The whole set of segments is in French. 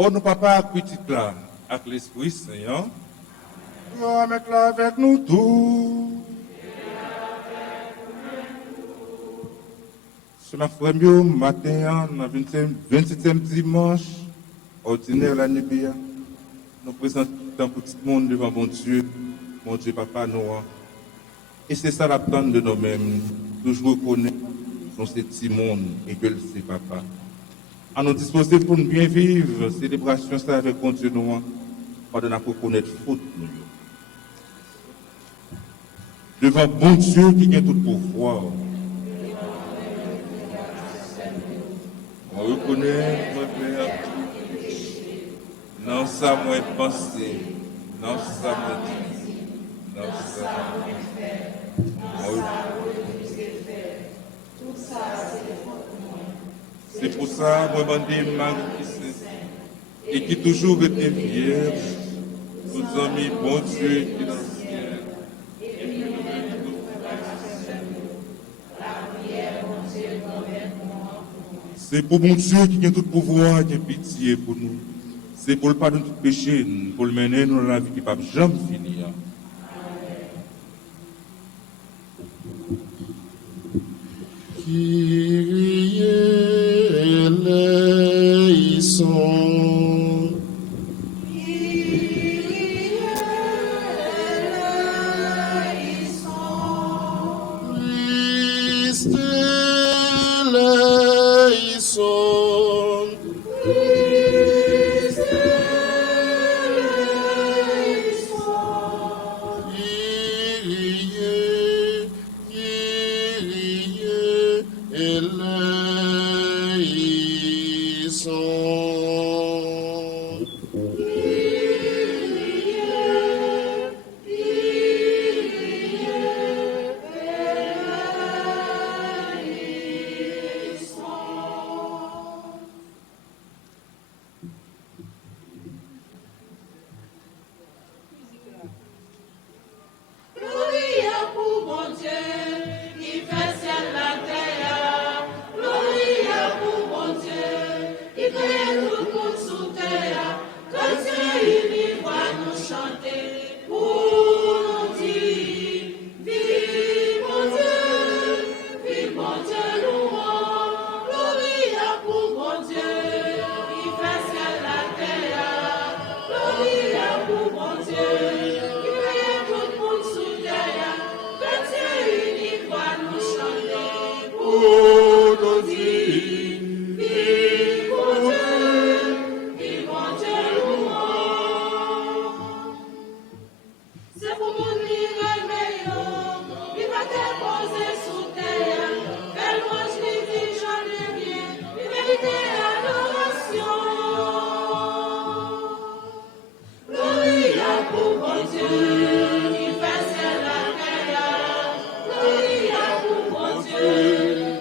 Oh, nous papa, petit là, avec l'Esprit Saint, mettre là avec nous tous. Ce frère, matin, dans le 27e dimanche, ordinaire l'année, nous présentons pour tout le monde devant mon Dieu Papa Noah. Et c'est ça l'attente de nous-mêmes, toujours reconnaître que c'est petit monde et que c'est Papa. À nous disposer pour nous bien vivre, célébration ça avec mon Dieu Noah, pendant qu'on reconnaître faute nous. Devant bon Dieu qui a tout pouvoir. On reconnaît mon Père, non ça moi penser, non ça moi dire, non ça moi faire. Tout ça c'est pour ça moi demande Marie qui sainte et qui toujours était vierge, nos amis bon Dieu qui est dans le ciel. C'est pour mon Dieu qui a tout pouvoir, qui a pitié pour nous. C'est pour le pardon de tout péché, pour le mener dans la vie qui ne peut jamais finir. Kyrie eleison. Kyrie eleison. Christ eleison. Christ eleison. Gloria pour mon Dieu, qui fait ciel la terre. Gloria pour mon Dieu, qui crée tout monde sous terre. Que Dieu uni voit nous chanter pour nous dire, vive mon Dieu louant. Gloria pour mon Dieu, qui fait ciel la terre. Gloria pour mon Dieu. C'est pour mon livre meilleur, il va te poser sous terre. Quelle louange lui dit, j'en ai bien, il mérite adoration. Gloria pour mon Dieu, qui fait ciel la terre. Gloria pour mon Dieu,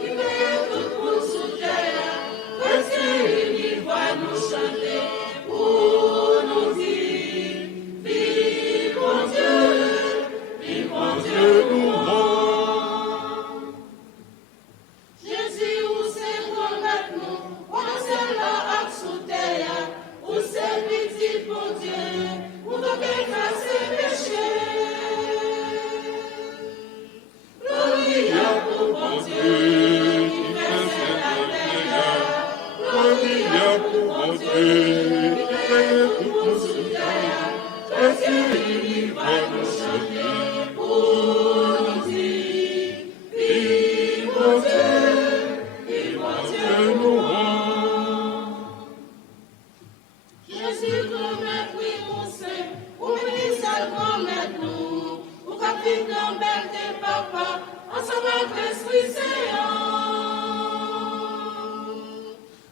qui fait tout pour sous terre. Que Dieu uni voit nous chanter pour nous dire, vive mon Dieu louant. Jésus, où c'est qu'on met nous, on s'est là sous terre, où c'est petit pour Dieu, où donc efface ses péchés. Gloria pour mon Dieu, qui fait ciel la terre. Gloria pour mon Dieu, qui fait tout pour sous terre. Que Dieu uni va nous chanter pour nous dire, vive mon Dieu louant. Jésus, grand-mère, oui, mon Saint, oublie ça, grand-mère, nous, ou capite dans de papa, ensemble avec l'Esprit Saint.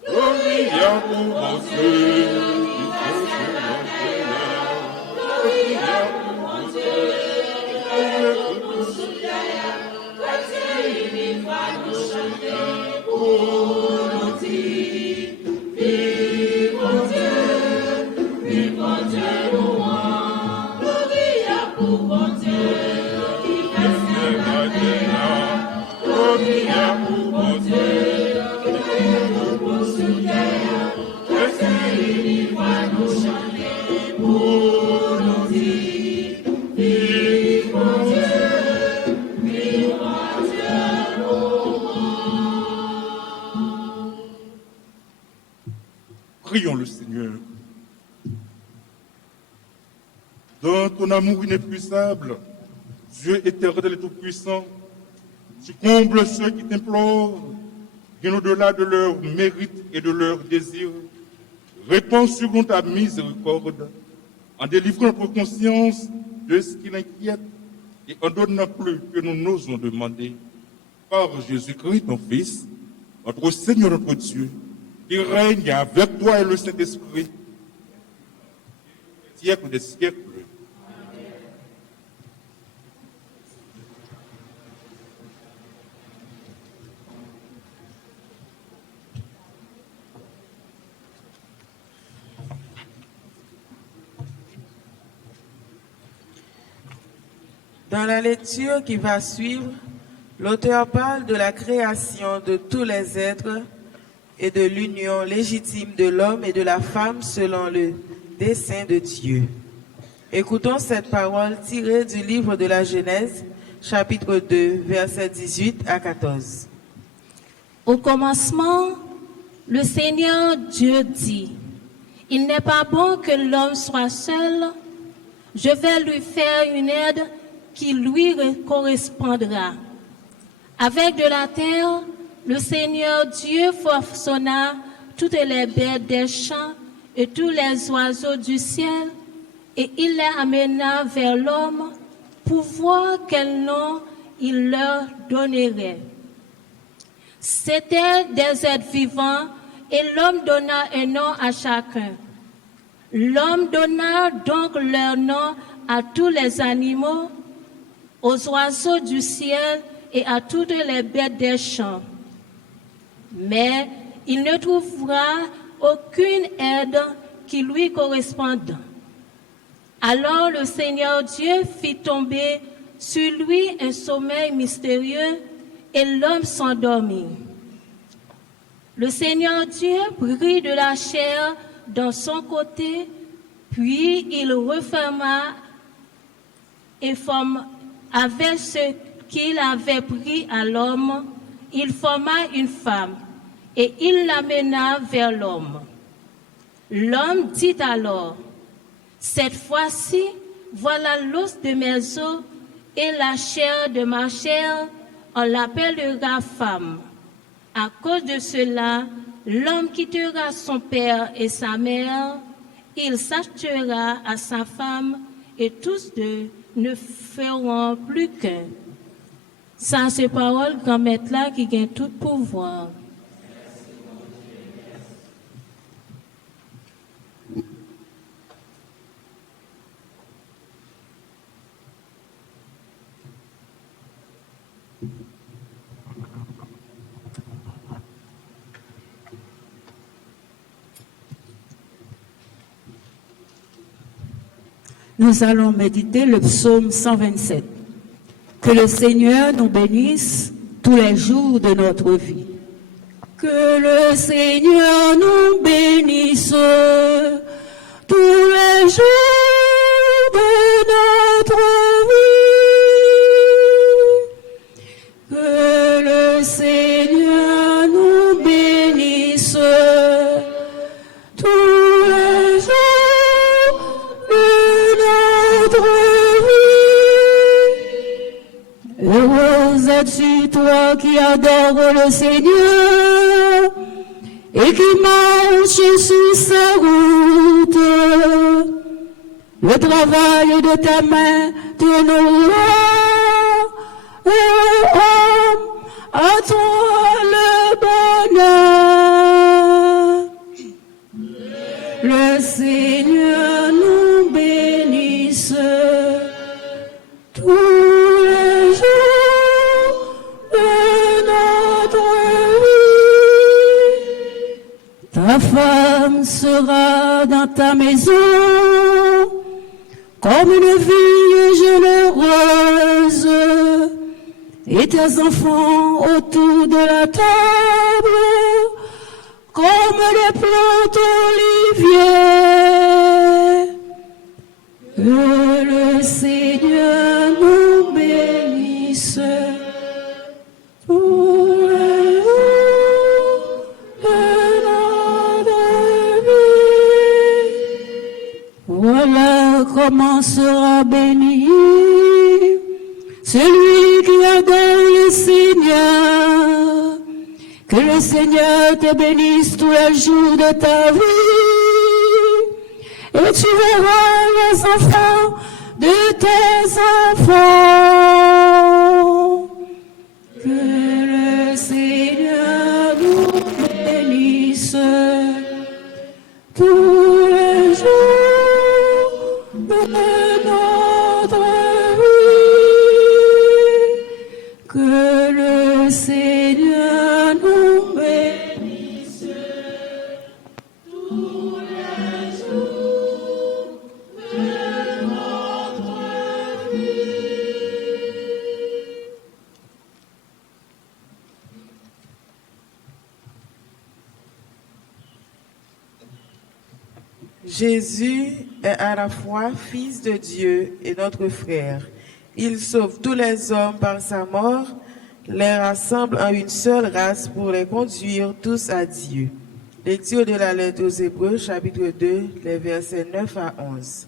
Gloria pour mon Dieu, qui fait ciel la terre. Gloria pour mon Dieu, qui fait tout pour sous terre. Que Dieu uni va nous chanter pour nous dire, vive mon Dieu louant. Gloria pour mon Dieu, qui fait ciel la terre. Gloria pour mon Dieu, qui fait tout pour sous terre. Que Dieu uni pour nous dire, vive mon Dieu, vive mon Dieu pour moi. Prions le Seigneur. Dans ton amour inépuisable, Dieu éternel et tout-puissant, tu combles ceux qui t'implorent, bien au-delà de leurs mérites et de leurs désirs. Réponds sur nous ta miséricorde, en délivrant notre conscience de ce qui l'inquiète et en donnant plus que nous n'osons demander. Par Jésus-Christ, ton Fils, notre Seigneur, notre Dieu, qui règne avec toi et le Saint-Esprit, siècle des siècles. Dans la lecture qui va suivre, l'auteur parle de la création de tous les êtres et de l'union légitime de l'homme et de la femme selon le dessein de Dieu. Écoutons cette parole tirée du livre de la Genèse, chapitre 2, versets 18 à 14. Au commencement, le Seigneur Dieu dit, « Il n'est pas bon que l'homme soit seul, je vais lui faire une aide qui lui correspondra. » Avec de la terre, le Seigneur Dieu façonna toutes les bêtes des champs et tous les oiseaux du ciel, et il les amena vers l'homme pour voir quel nom il leur donnerait. C'étaient des êtres vivants, et l'homme donna un nom à chacun. L'homme donna donc leur nom à tous les animaux, aux oiseaux du ciel et à toutes les bêtes des champs. Mais il ne trouvera aucune aide qui lui corresponde. Alors le Seigneur Dieu fit tomber sur lui un sommeil mystérieux et l'homme s'endormit. Le Seigneur Dieu prit de la chair dans son côté, puis il referma et avec ce qu'il avait pris à l'homme, il forma une femme et il l'amena vers l'homme. L'homme dit alors, « Cette fois-ci, voilà l'os de mes os et la chair de ma chair, on l'appellera femme. » À cause de cela, l'homme quittera son père et sa mère, il s'attachera à sa femme et tous deux ne feront plus qu'un. Ça, c'est parole grand maître là qui gagne tout pouvoir. Nous allons méditer le psaume 127. Que le Seigneur nous bénisse tous les jours de notre vie. Que le Seigneur nous bénisse tous les jours de notre vie. Que le Seigneur nous bénisse tous les jours de notre vie. Heureux es-tu, toi qui adores le Seigneur et qui marche sur sa route. Le travail de ta main te nourrira. Homme, à toi le bonheur. Le Seigneur nous bénisse tous les jours de notre vie. Ta femme sera dans ta maison comme une fille généreuse et tes enfants autour de la table comme les plantes oliviers. Que le Seigneur nous bénisse tous les jours de notre vie. Voilà comment sera béni celui qui adore le Seigneur. Que le Seigneur te bénisse tous les jours de ta vie. Et tu verras les enfants de tes enfants. Que le Seigneur nous bénisse tous les jours de notre vie. Que le Seigneur nous bénisse tous les jours de notre vie. Jésus est à la fois Fils de Dieu et notre frère. Il sauve tous les hommes par sa mort, les rassemble en une seule race pour les conduire tous à Dieu. Lecture de la lettre aux Hébreux, chapitre 2, les versets 9 à 11.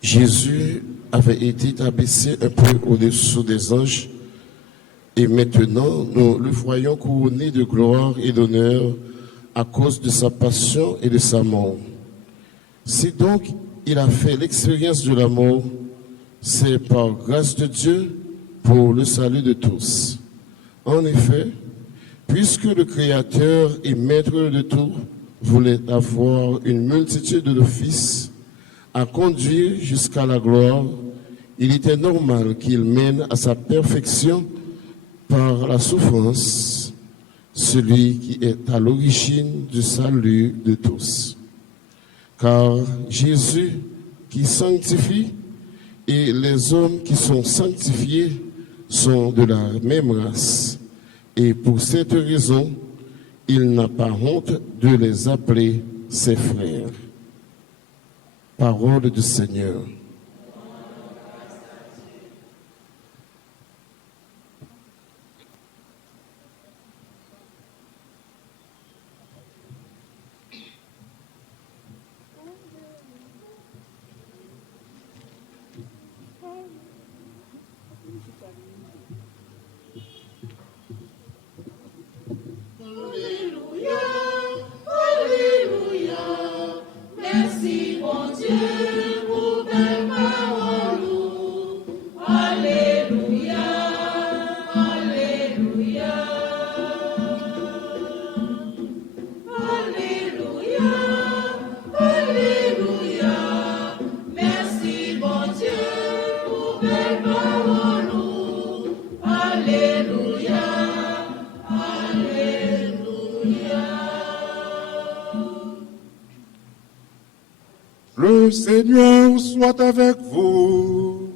Jésus avait été abaissé un peu au-dessous des anges, et maintenant nous le voyons couronné de gloire et d'honneur à cause de sa passion et de sa mort. Si donc il a fait l'expérience de la mort, c'est par grâce de Dieu pour le salut de tous. En effet, puisque le Créateur et Maître de tout voulait avoir une multitude de fils à conduire jusqu'à la gloire, il était normal qu'il mène à sa perfection par la souffrance celui qui est à l'origine du salut de tous. Car Jésus qui sanctifie et les hommes qui sont sanctifiés sont de la même race. Et pour cette raison, il n'a pas honte de les appeler ses frères. Parole du Seigneur. Merci mon Dieu pour tes paroles. Alléluia, Alléluia, Alléluia, Alléluia. Merci mon Dieu pour tes paroles. Alléluia, Alléluia. Le Seigneur soit avec vous.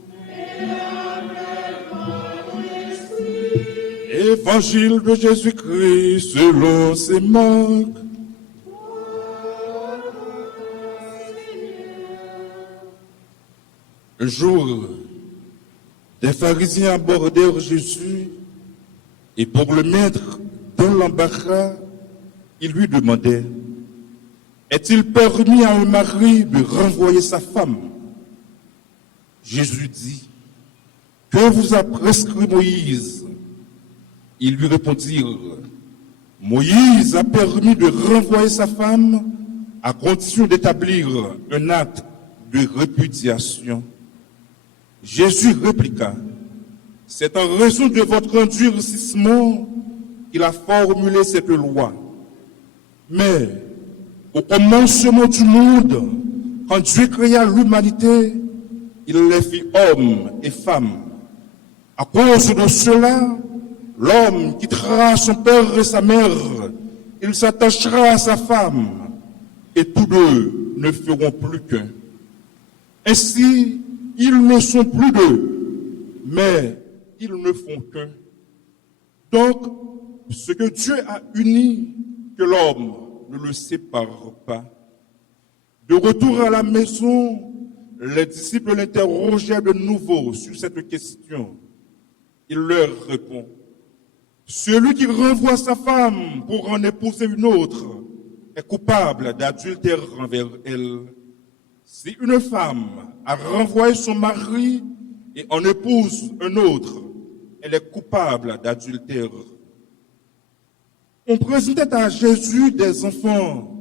Évangile de Jésus-Christ selon saint Marc. Un jour, des pharisiens abordèrent Jésus et pour le mettre dans l'embarras, ils lui demandaient: est-il permis à un mari de renvoyer sa femme? Jésus dit: que vous a prescrit Moïse? Ils lui répondirent: Moïse a permis de renvoyer sa femme à condition d'établir un acte de répudiation. Jésus répliqua: c'est en raison de votre endurcissement qu'il a formulé cette loi. Mais au commencement du monde, quand Dieu créa l'humanité, il les fit hommes et femmes. À cause de cela, l'homme quittera son père et sa mère, il s'attachera à sa femme, et tous deux ne feront plus qu'un. Ainsi, ils ne sont plus deux, mais ils ne font qu'un. Donc, ce que Dieu a uni, que l'homme ne le sépare pas. De retour à la maison, les disciples l'interrogeaient de nouveau sur cette question. Il leur répond, celui qui renvoie sa femme pour en épouser une autre est coupable d'adultère envers elle. Si une femme a renvoyé son mari et en épouse un autre, elle est coupable d'adultère. On présentait à Jésus des enfants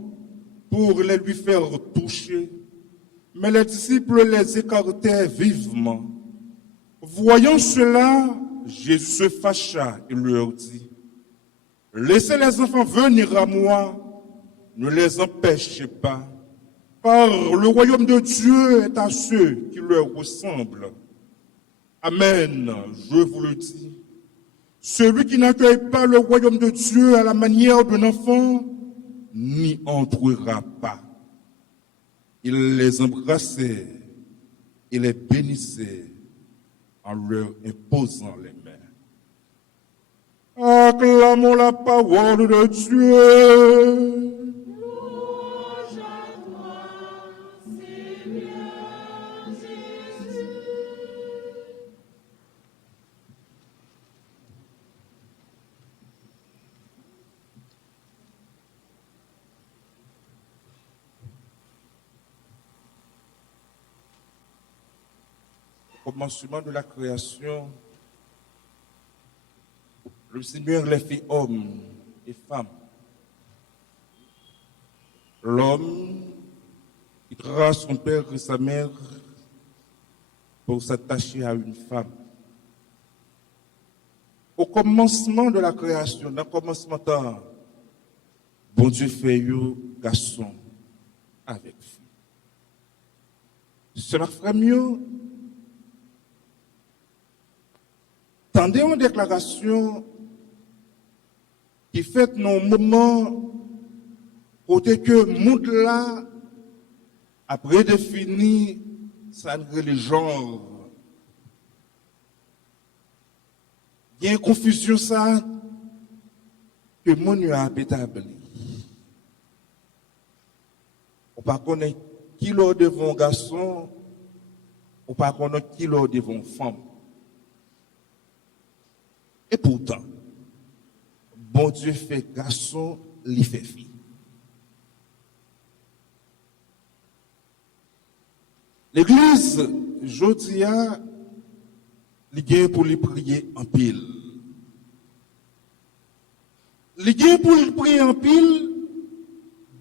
pour les lui faire toucher, mais les disciples les écartaient vivement. Voyant cela, Jésus se fâcha et leur dit, « Laissez les enfants venir à moi, ne les empêchez pas, car le royaume de Dieu est à ceux qui leur ressemblent. Amen, je vous le dis. Celui qui n'accueille pas le royaume de Dieu à la manière d'un enfant n'y entrera pas. » Il les embrassait et les bénissait en leur imposant les mains. Acclamons la parole de Dieu. Louange à toi, Seigneur Jésus. Au commencement de la création, le Seigneur les fit hommes et femmes. L'homme quittera son père et sa mère pour s'attacher à une femme. Au commencement de la création, dans le commencement temps, bon Dieu fait un garçon avec fille. Cela ferait mieux. Tendez une déclaration qui fait nos moments côté que monde là a prédéfini ça le genre. Il y a une confusion ça que mon a établi. On ne connaît pas qui l'on devant garçon, on ne connaît pas qui l'on devant femme. Et pourtant, bon Dieu fait garçon, il fait fille. L'église, Jodia, il gagne pour lui prier en pile. Il gagne pour lui prier en pile,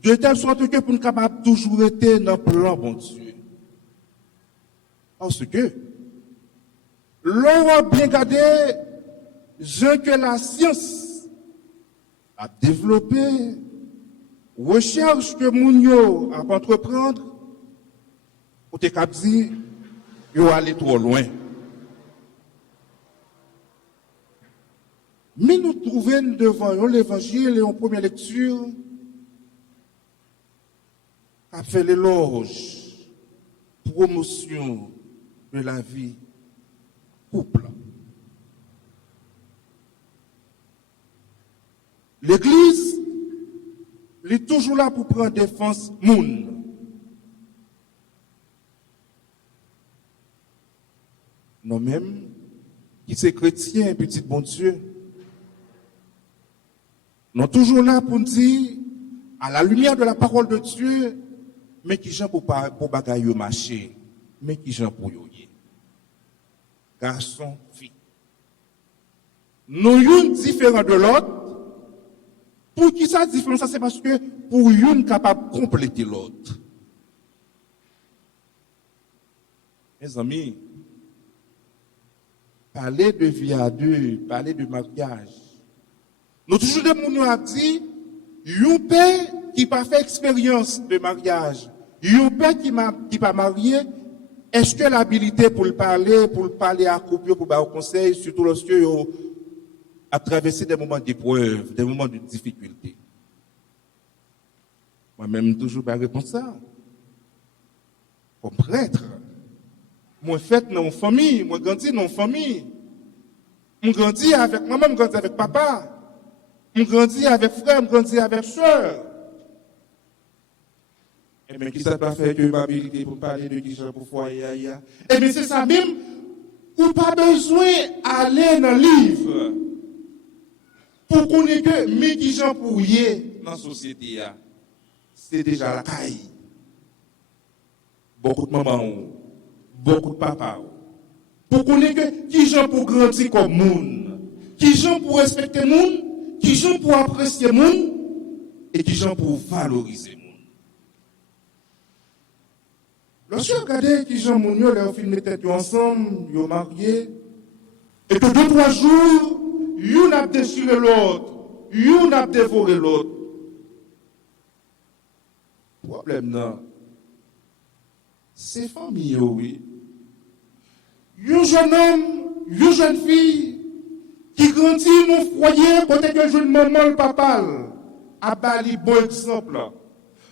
de telle sorte que pour nous capable toujours être dans le plan, bon Dieu. Parce que, l'on va bien garder, ce que la science a développé, recherche que Mounio a entreprendre, ou te cap dit, il va aller trop loin. Mais nous trouvons devant l'évangile et en première lecture, a fait l'éloge, promotion de la vie couple. L'Église, elle est toujours là pour prendre défense moun. Nous-mêmes, qui sommes chrétiens, petit bon Dieu, nous sommes toujours là pour nous dire, à la lumière de la parole de Dieu, mais qui j'en pour bagaille marcher, mais qui j'en pour yoyer. Garçon, fille. Nous sommes différents de l'autre. Pour qui ça différence, c'est parce que pour une capable de compléter l'autre. Mes amis, parler de vie à deux, parler de mariage. Nous toujours des gens qui ont dit, un père qui n'a pas fait expérience de mariage, un père qui n'a pas marié, est-ce que l'habilité pour le parler à couple, pour le conseil, surtout lorsque à traverser des moments d'épreuve, des moments de difficulté. Moi-même, toujours pas répondre ça. Comme prêtre, moi fait dans une famille, moi grandi dans une famille. Je grandis avec maman, je grandis avec papa. Je grandis avec frère, je grandis avec soeur. Eh bien, qui ça peut faire que l'habilité pour parler de qui ça pour foyer? Eh bien, c'est ça même, ou pas besoin d'aller dans le livre pour connaître que mais qui j'en pour y dans la société. C'est déjà la caille. Beaucoup de mamans, beaucoup de papas. Pour connaître que qui j'en pour grandir comme monde, qui j'en pour respecter monde, qui j'en pour apprécier monde, et qui j'en pour valoriser monde. Lorsque vous regardez qui j'en moun yo, les films tête ensemble, ils sont mariés, et que 2-3 jours, ils ont déchiré l'autre, ils ont dévoré l'autre. Problème non. C'est famille, oui. Un jeune homme, une jeune fille, qui grandit dans le foyer, côté que jeune maman, le papa, à Bali, bon exemple.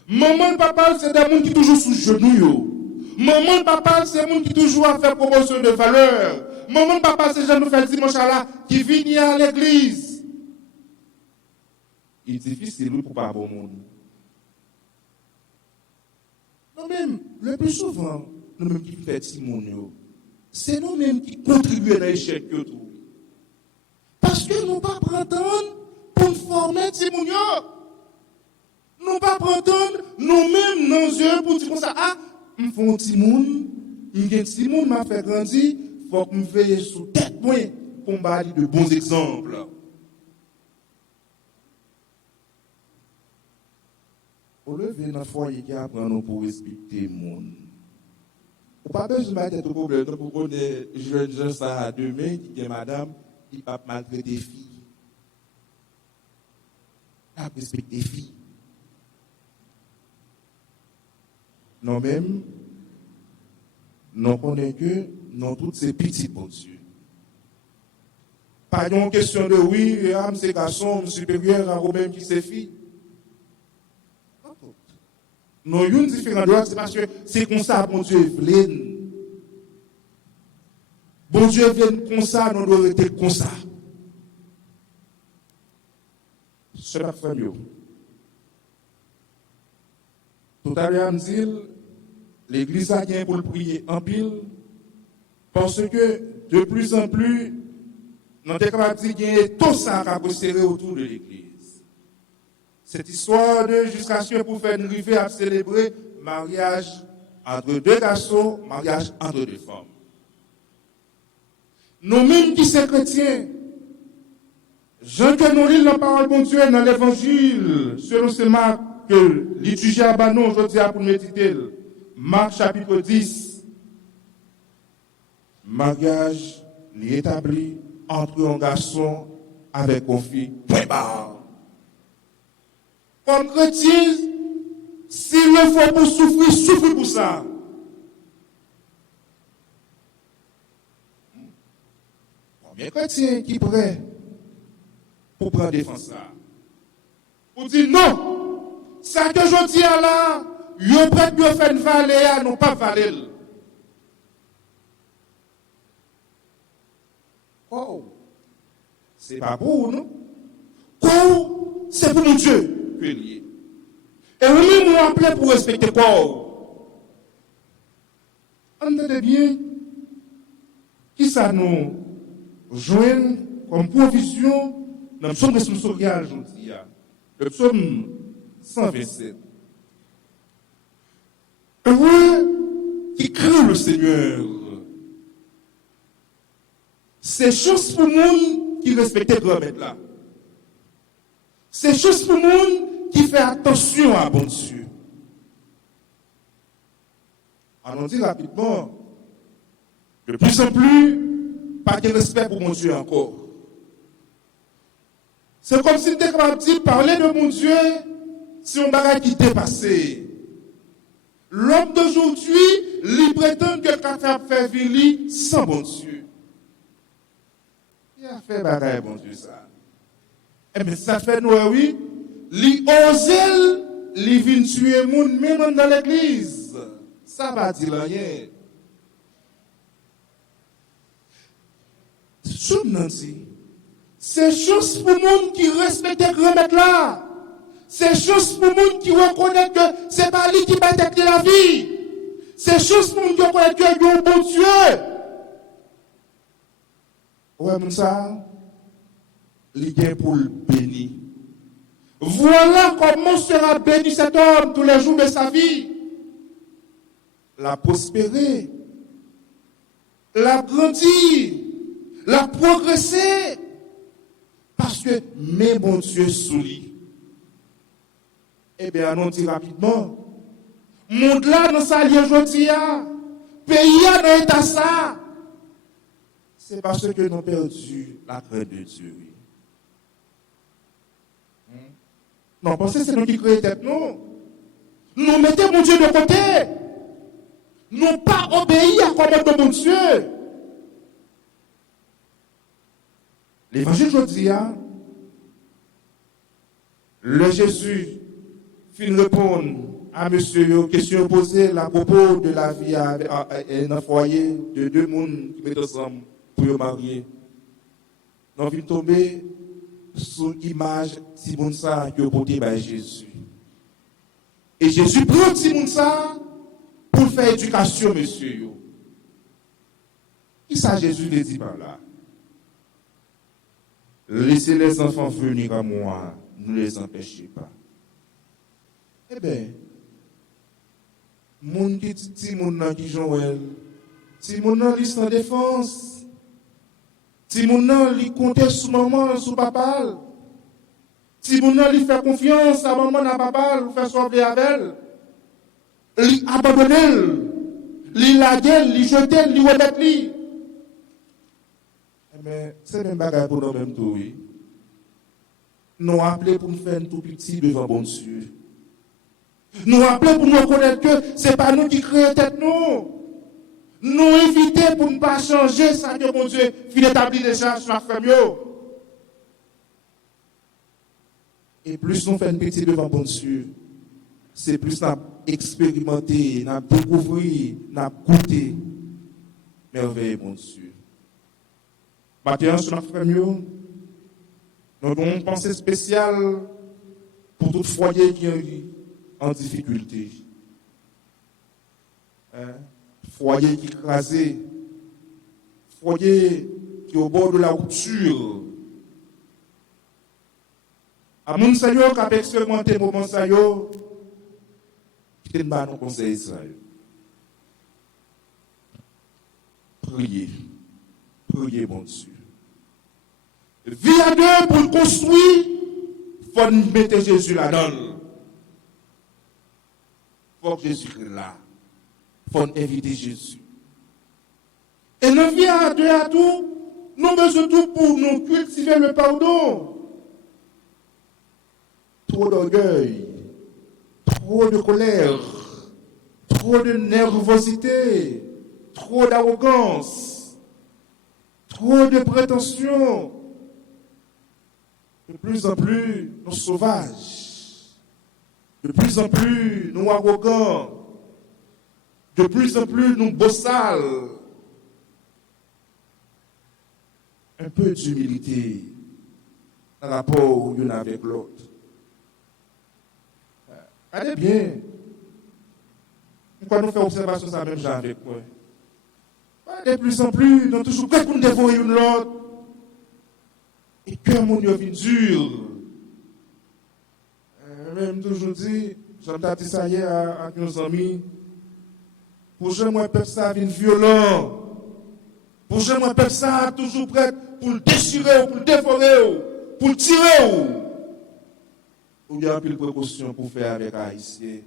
Maman, le papa, c'est des gens qui sont toujours sous genoux. Maman, papa, c'est un monde qui toujours a fait promotion de valeur. Maman, papa, c'est gens nous fait dimanche là, qui viennent à l'église. Il est difficile pour pas bon monde. Non, même, le plus souvent, nous-mêmes qui faisons Simonio, c'est nous-mêmes qui contribuons à l'échec que tout. Parce que nous ne pas prendre pour nous former Simonio. Nous ne pas prendre nous-mêmes nos yeux pour dire comme ça, ah, je fais un petit monde, je m'a fait grandir, il faut que je veille sous tête moi pour me de bons exemples. Au lever dans le foyer qui apprend pour respecter le monde. On pas besoin de mettre de problème pour qu'on ait jeunes gens ça demain qui dit madame, il pas malgré des filles. Pas respecter les filles. Non même, nous connaissons que dans toutes ces petits bon Dieu. Pas une question de oui, c'est garçon supérieur à vous-même qui c'est fille. Nous avons une différence, c'est parce que c'est comme ça, bon Dieu veut. Bon Dieu vient comme ça, nous devons être comme ça. C'est la famille. Tout à l'heure, je me dis, l'église a gagné pour le prier en pile, parce que de plus en plus, nous sommes capables de dire tout ça qui a serré autour de l'église. Cette histoire de jusqu'à ce que pour faire une rivée à célébrer mariage entre 2 garçons, mariage entre 2 femmes. Nous-mêmes qui sommes chrétiens, Jean que nous lisons la parole de Dieu dans l'évangile, selon ce Marc que l'étudier à Banon aujourd'hui pour méditer, Marc chapitre 10, mariage établi entre un garçon avec une fille, point barre. Comme chrétien, s'il le faut pour souffrir, souffrir pour ça. Combien de chrétiens qui prêt pour prendre défense ça? Pour dire non, ça que je dis là, yo prêt de faire une vallée, non pas vallée. Oh, c'est pas pour nous. Oh, c'est pour mon Dieu. Et nous nous appelons pour respecter quoi? Entendez bien, qui ça nous joint comme provision dans le psaume responsorial aujourd'hui, le psaume 127. Heureux qui craint le Seigneur. C'est chose pour le monde qui respecte le grand maître là. C'est chose pour le monde qui fait attention à bon Dieu. Allons dire rapidement, de plus en plus, pas de respect pour mon Dieu encore. C'est comme si tu étais capable de parler de mon Dieu si on barrage qui dépassé. L'homme d'aujourd'hui, il prétend que capable faire vivre sans bon Dieu. Il a fait barrage bon Dieu ça. Eh bien, ça fait nous, oui. Li ose, li vin tuer moun même dans l'église. Ça va dire rien. Somme nan dit, c'est juste pour monde qui respecte grand maître là. C'est juste pour monde qui reconnaît que c'est pas lui qui va attaquer la vie. C'est juste pour monde qui reconnaît que il y a un bon Dieu. Ouais, mon ça, il est pour le bénir. Voilà comment sera béni cet homme tous les jours de sa vie. La prospérer, la grandir, la progresser. Parce que mes bons Dieu souris. Eh bien, allons-y rapidement. Monde là dans sa lieu aujourd'hui, pays dans l'état ça. C'est parce que nous avons perdu la crainte de Dieu. Non, pensez que c'est nous qui créons tête, non. Nous mettons mon Dieu de côté. Nous pas obéi à commande de mon Dieu. L'évangile aujourd'hui, le Jésus fin répondre à monsieur question posée à propos de la vie dans un foyer de deux personnes qui mettent ensemble pour se marier. Nous venons tomber sous l'image de Simonsa qui est portée par Jésus. Et Jésus prend Simonsa pour faire éducation, monsieur. Qui ça Jésus le dit par là? Laissez les enfants venir à moi, ne les empêchez pas. Eh bien, mon qui dit mon nom qui Joël, si mon nom lui sans défense, si mon nom lui compte sur maman, sur papa, si mon nom lui fait confiance à maman, à papa, lui fait sauver avec elle, lui abandonner, lui laguer, lui jeter, lui remettre lui. Mais c'est même bagage pour nous même tout, oui. Nous appelons pour nous faire un tout petit devant bon Dieu. Nous appelons pour nous reconnaître que ce n'est pas nous qui créons tête, nous. Nous éviter pour ne pas changer ça que bon Dieu finit établi déjà sur la famille. Et plus nous faisons un petit devant bon Dieu, c'est plus nous expérimenter, nous découvrir, nous goûter merveille bon Dieu. Maintenant, sur la famille, nous avons une pensée spéciale pour tout foyer qui est en difficulté. Foyer qui est écrasé, foyer qui est au bord de la rupture. À mon Seigneur qui a expérimenté le moment Seigneur, qui est un conseil ça. Priez. Priez, mon Dieu. Vie à deux pour le construire, il faut mettre Jésus là-dedans. Il faut que Jésus soit là. Il faut inviter Jésus. Et nous vie à deux à tout, nous avons besoin de tout pour nous cultiver le pardon. Trop d'orgueil, trop de colère, trop de nervosité, trop d'arrogance, trop de prétention. De plus en plus, nous sauvages. De plus en plus, nous arrogants. De plus en plus, nous bossales. Un peu d'humilité en rapport l'une avec l'autre. Allez bien. Pourquoi nous faisons observation ça même genre avec moi? De plus en plus, nous sommes toujours prêts pour nous dévorer l'une l'autre. Et que mon Dieu vient dur. Même toujours dit, j'en ai dit ça hier avec nos amis, pour que moi, peuple ça vient violent. Pour que moi, peuple ça toujours prêt pour le déchirer, pour le dévorer, pour le tirer. Il y a un peu de précaution pour faire avec Haïtien.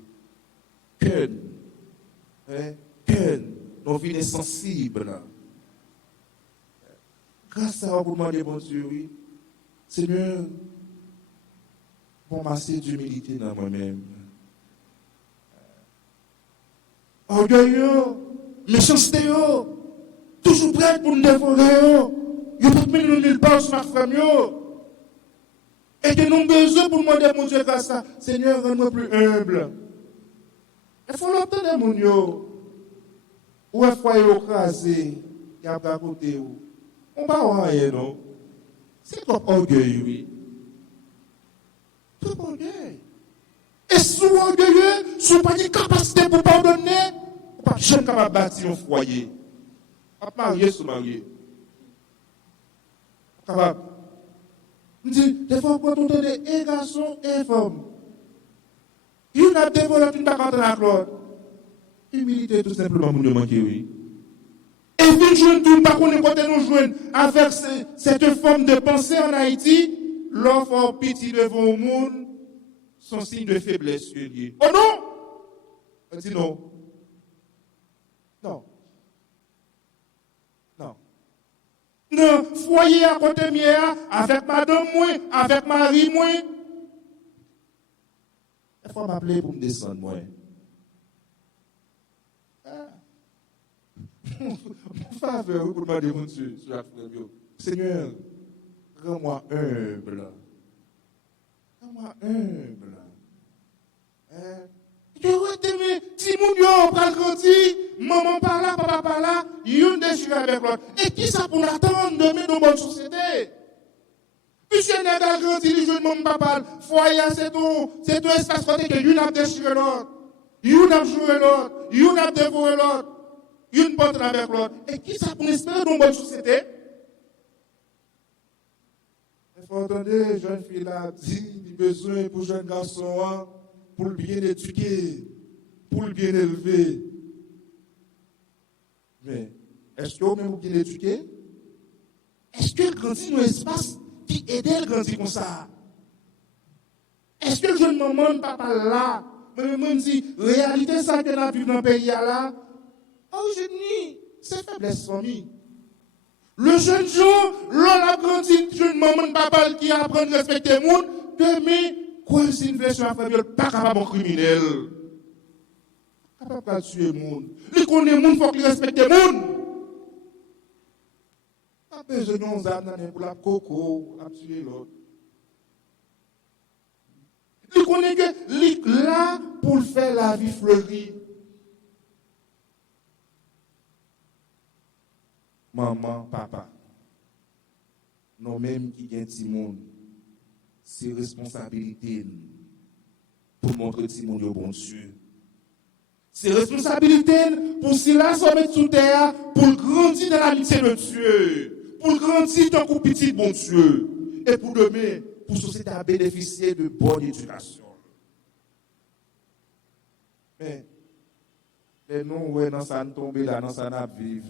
Que nos vies sont sensibles. Grâce à vous demander, bon Dieu, oui. Seigneur, bon masser d'humilité dans moi-même. Orgueilleux, méchanceté, toujours prêt pour nous dévorer. Il faut que nous nulle part sur ma famille. Et que nous avons besoin pour demander, mon Dieu, grâce à ça. Seigneur, rends-moi plus humble. Il faut l'obtenir, mon Dieu. Ou un foyer écrasé, qui a à côté. On va voir rien, non? C'est trop orgueil, oui. Trop orgueil. Et sous orgueilleux, sous pas de capacité pour pardonner, on pas jamais capable de bâtir un foyer. Pas marié sous marié. Capable. On dit, des fois, quand on donne des garçons et femmes, il y a des volants qui ne sont pas contre l'autre. Humilité, tout simplement, pour nous manquer, oui. Et puis, je ne pas qu'on est côté nous joindre avec cette forme de pensée en Haïti, l'offre pitié devant le monde, son signe de faiblesse lié. Oh non! On dit non. Non. Non. Non, foyer à côté mien, avec madame moi, avec mari moi. Il faut m'appeler pour me descendre moi. Faveur pour demander mon Dieu sur la frère. Seigneur, rends-moi humble. Rends-moi humble. Je vais si mon Dieu prend grandi, maman par là, papa par là, il déchire avec l'autre. Et qui ça pour l'attendre demain dans bonne société? Puisque n'est pas grandi, les jeunes maman papa, foyer c'est tout espace côté que l'une a déchiré l'autre, l'une a joué l'autre, l'une a dévoré l'autre. Une porte avec l'autre. Et qui ça pour espérer dans une bonne société? Il faut entendre, jeune fille là, dit, il a besoin pour jeune garçon, pour le bien éduquer, pour le bien élever. Mais, est-ce que vous-même vous bien éduqué? Est-ce que grandit dans l'espace qui aide à grandir comme ça? Est-ce que le jeune maman, papa là, me dit, réalité ça que la vie dans le pays là, aujourd'hui, c'est faiblesse famille. Le jeune jour, l'on a grandi, jeune maman, papa qui apprend à respecter le monde, demain, quoi c'est une version famille, pas capable de criminel. Capable de tuer le monde. Il connaît le monde, il faut qu'il respecte le monde. Pas besoin de nous amener pour la coco, pour tuer l'autre. Il connaît que il là pour faire la vie fleurie. Maman, papa, nous-mêmes qui gagnent petit monde, c'est responsabilité pour montrer petit monde au bon Dieu. C'est responsabilité pour cela sommet sous terre, pour grandir dans l'amitié de Dieu, pour grandir dans le petit bon Dieu, et pour demain, pour société à bénéficier de bonne éducation. Mais, les noms, ouais, dans ça, nous tomber là, dans ça, nous vivre.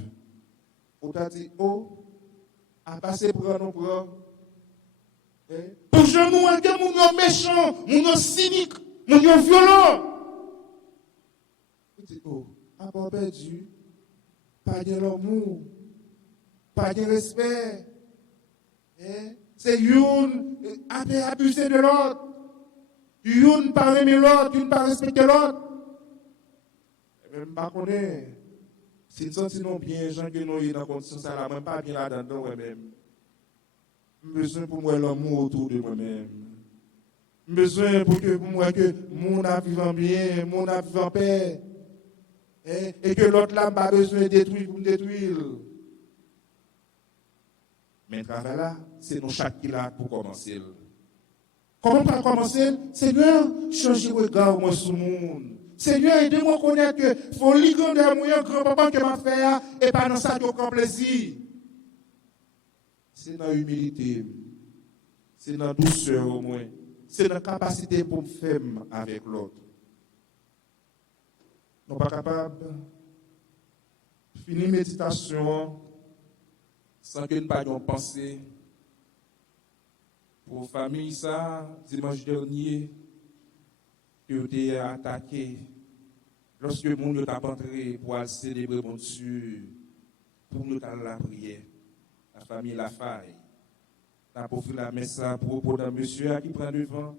On t'a dit, oh, à passer pour un nombre. Pour je nous, que mon méchant, mon cynique, mon violent. On dit, oh, à pas perdu, pas de l'amour, pas de respect. C'est une, abuser de l'autre. Une pas aimer l'autre, une pas respecter l'autre. Même pas connaître. Si nous sentons bien, gens que nous sommes dans la condition, ça là, même pas bien là-dedans, moi-même. Besoin pour moi l'amour autour de moi-même. Besoin pour moi que mon âme vive bien, mon âme vive en paix. Et que l'autre là n'a pas besoin de détruire pour me détruire. Mais le travail là, c'est nous chaque qui là pour commencer. Comment pour commencer? Seigneur, changez le regard moi sur le monde. Seigneur, aidez-moi à connaître que faut ligon de mon grand-papa que m'a fait et pas dans ça de grand plaisir. C'est dans l'humilité, c'est dans la douceur au moins, c'est dans la capacité pour me faire avec l'autre. Nous ne sommes pas capables de finir méditation sans que nous n'ayons pensé pour la famille ça, dimanche dernier, que vous avez attaqué lorsque le monde t'a entré pour aller célébrer mon Dieu, pour nous dans la prière. La famille La Faille. N'a pas fait la messe pour un monsieur qui prend devant.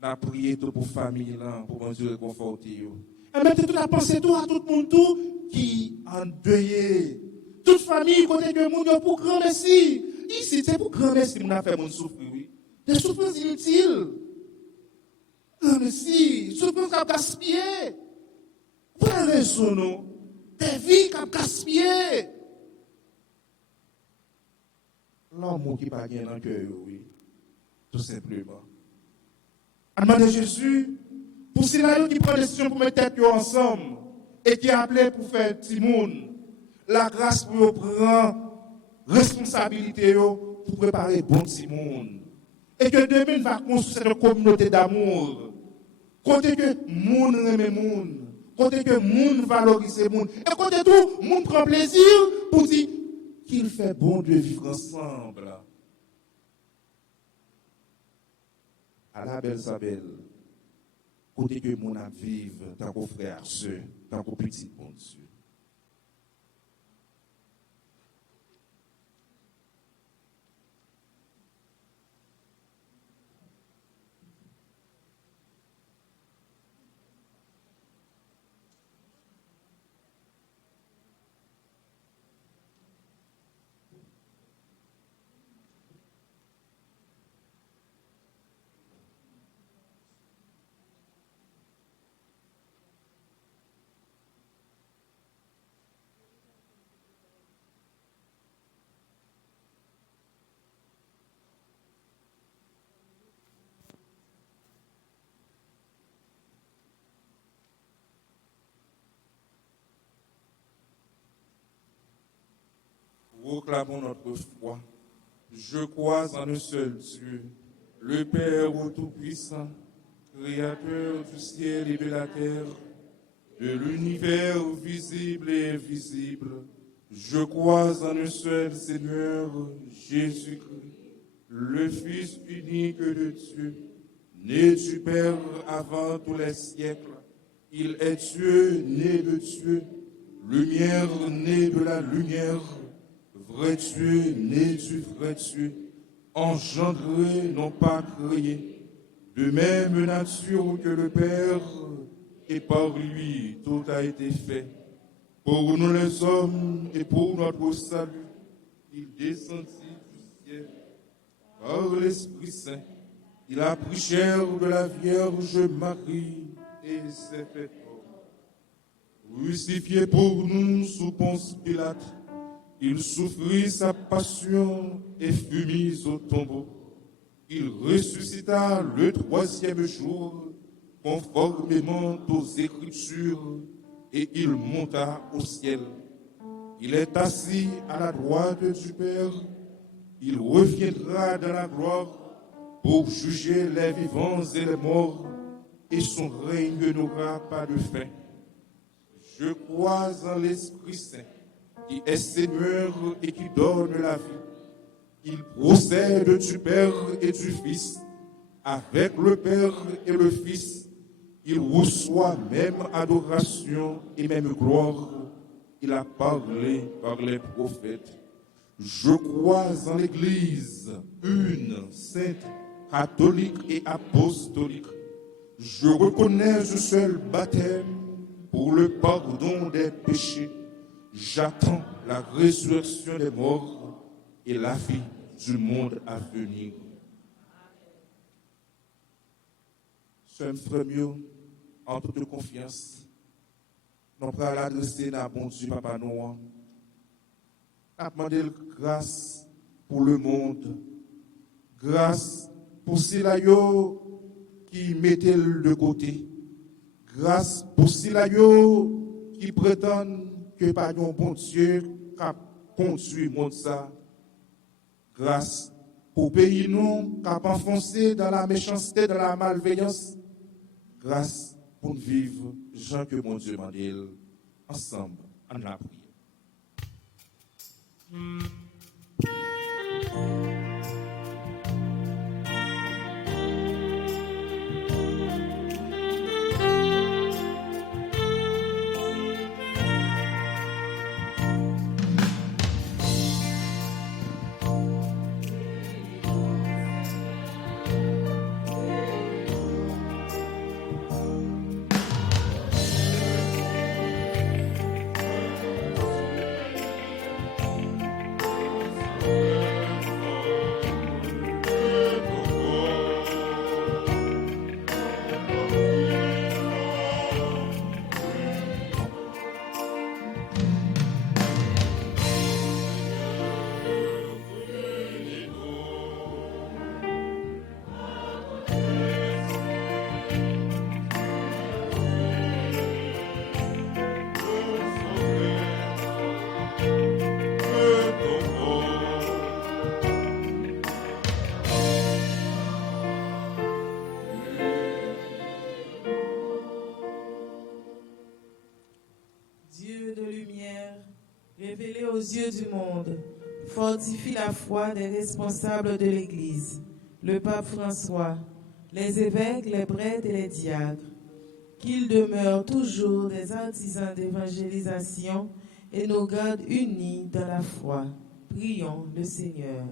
N'a prié tout pour la famille là, pour mon Dieu réconforter. Et mettez toute la pensée tout à tout le monde tout qui endeuillé. Toute famille côté que le monde pour grand merci. Ici c'est pour grand merci qu'on a fait mon souffrir. Des souffrances inutiles. Merci, souffrance qui a gaspillé. Pour la raison, des vies qui a gaspillé. l'amour qui pas bien dans le cœur, oui. Tout simplement. On demande à Jésus, pour ceux qui prennent décision pour mettre tête ensemble et qui appelé pour faire petit monde, la grâce pour prendre responsabilité pour préparer bon petit monde. Et que demain va construire cette communauté d'amour. Côté que monde aime monde, côté que monde valorise monde, et côté tout, monde prend plaisir pour dire qu'il fait bon de vivre ensemble. À la belle Isabelle, côté que mon âme vive, tant qu'au frère, sœur, tant qu'au petit bon Dieu. Proclamons notre foi. Je crois en un seul Dieu, le Père Tout-Puissant, Créateur du ciel et de la terre, de l'univers visible et invisible. Je crois en un seul Seigneur, Jésus-Christ, le Fils unique de Dieu, né du Père avant tous les siècles. Il est Dieu, né de Dieu, lumière née de la lumière, vrai Dieu, né du vrai Dieu, engendré, non pas créé, de même nature que le Père, et par lui tout a été fait. Pour nous les hommes et pour notre salut, il descendit du ciel par l'Esprit Saint. Il a pris chair de la Vierge Marie et s'est fait homme. Crucifié pour nous sous Ponce Pilate, il souffrit sa passion et fut mis au tombeau. Il ressuscita le troisième jour, conformément aux Écritures, et il monta au ciel. Il est assis à la droite du Père. Il reviendra dans la gloire pour juger les vivants et les morts, et son règne n'aura pas de fin. Je crois en l'Esprit Saint, qui est Seigneur et qui donne la vie. Il procède du Père et du Fils. Avec le Père et le Fils, il reçoit même adoration et même gloire. Il a parlé par les prophètes. Je crois en l'Église, une, sainte, catholique et apostolique. Je reconnais un seul baptême pour le pardon des péchés. J'attends la résurrection des morts et la vie du monde à venir. Sœur frère, en toute confiance, nous allons l'adresser à bon Dieu, Papa Noah. Nous demandé grâce pour le monde, grâce pour ceux qui mettaient de côté, grâce pour ceux qui prétendent que par un bon Dieu qui a conduit le monde ça, grâce pour pays nous qui a enfoncé dans la méchanceté, dans la malveillance, grâce pour vivre, Jean que mon Dieu m'a dit, ensemble, en la prière. aux yeux du monde, fortifie la foi des responsables de l'Église, le pape François, les évêques, les prêtres et les diacres, qu'ils demeurent toujours des artisans d'évangélisation et nous gardent unis dans la foi. Prions le Seigneur.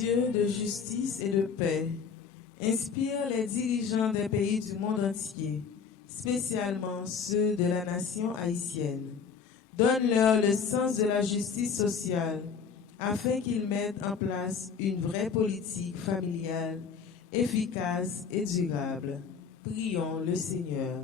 Dieu de justice et de paix, inspire les dirigeants des pays du monde entier, spécialement ceux de la nation haïtienne. Donne-leur le sens de la justice sociale afin qu'ils mettent en place une vraie politique familiale efficace et durable. Prions le Seigneur.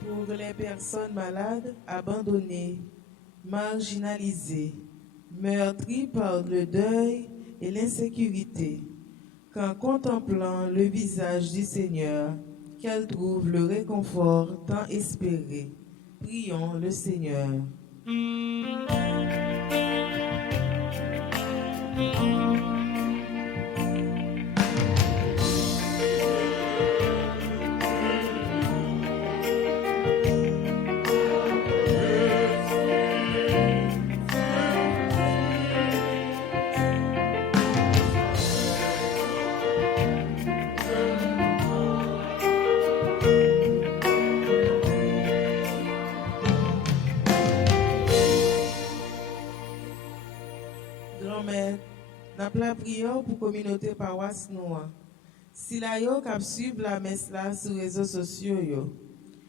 Pour les personnes malades, abandonnées, marginalisées, meurtries par le deuil et l'insécurité, qu'en contemplant le visage du Seigneur, qu'elles trouvent le réconfort tant espéré. Prions le Seigneur. Grand-mère, n'a la prière pour communauté paroisse noire. Si la yo k'ap suivre la messe là sur les réseaux sociaux yo,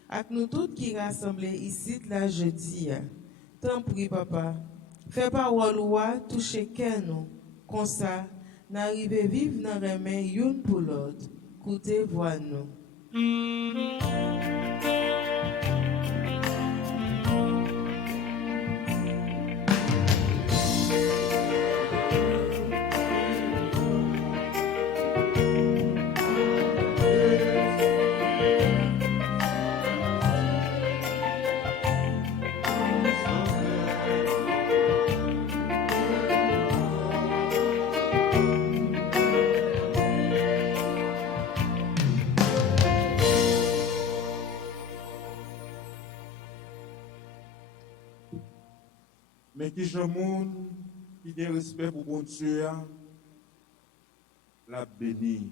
ak nous toutes qui rassemblés ici la jeudi, tant prie papa, fais parole ou toucher qu'un nous, comme ça, n'arriver vivre dans les mains une pour l'autre, coûter voix nous. Mais qui je monde qui a respect pour bon Dieu, la béni.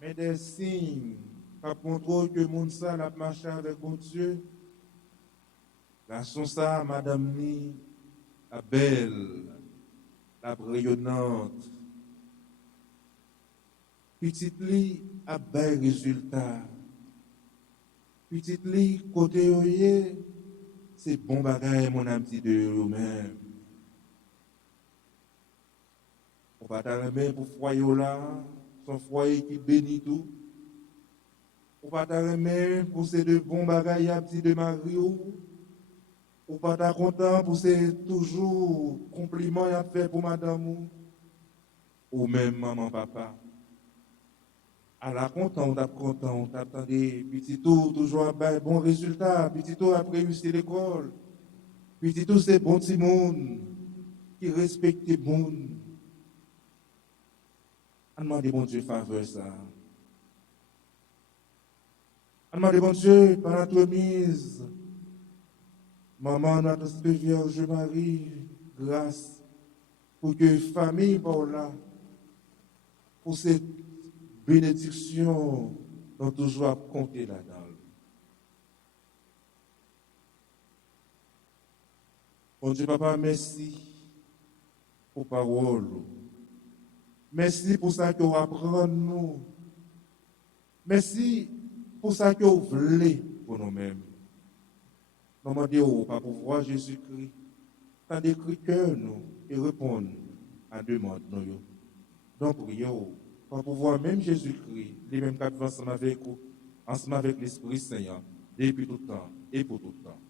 Mais des signes qui montrent que mon ça la marché avec bon Dieu, la son ça, madame ni, la belle, la rayonnante, petite li a bel résultat. Petite li côté oye, c'est bon bagay mon ami de eux-mêmes. On va t'arrêter pour foyer là, son foyer qui bénit tout. On va t'arrêter pour ces deux bons bagay à petit de Mario. On va t'être content pour ces toujours compliments à fait pour madame ou même maman papa. À la content, on t'attendait, petit tout, toujours un bon résultat, petit tout après réussir l'école, petit tout c'est bon petit monde, qui respecte le monde. On demande bon Dieu faveur ça. On demande bon Dieu par la remise. Maman, notre Vierge Marie, grâce pour que famille par là, pour cette bénédiction nous toujours à compter là-dedans. Bon Dieu, papa, merci pour parole. Merci pour ça que vous apprenez nous. Merci pour ça que vous voulez pour nous-mêmes. Nous demandons pas pour voir Jésus-Christ, dans des cœur nous et répondre à demande nous. Donc prions, pour pouvoir même Jésus-Christ, les mêmes qui ensemble avec vous, ensemble avec l'Esprit Saint, depuis tout temps et pour tout temps.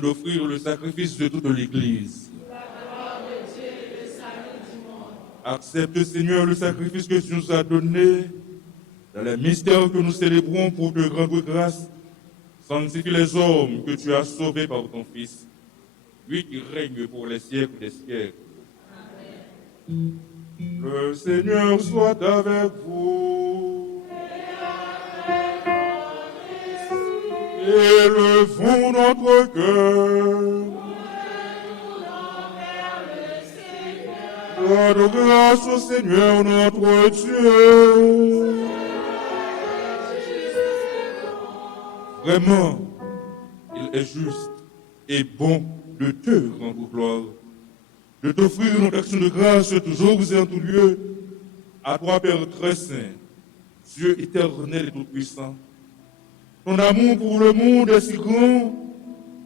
D'offrir le sacrifice de toute l'Église. Accepte, Seigneur, le sacrifice que tu nous as donné dans les mystères que nous célébrons pour de grandes grâces. Sanctifie les hommes que tu as sauvés par ton Fils, lui qui règne pour les siècles des siècles. Amen. Le Seigneur soit avec vous. Élevons notre cœur. Donne grâce au Seigneur notre Dieu. Vraiment, il est juste et bon de te rendre gloire, de t'offrir notre action de grâce toujours et en tout lieu, à toi, Père très saint, Dieu éternel et tout-puissant. Ton amour pour le monde est si grand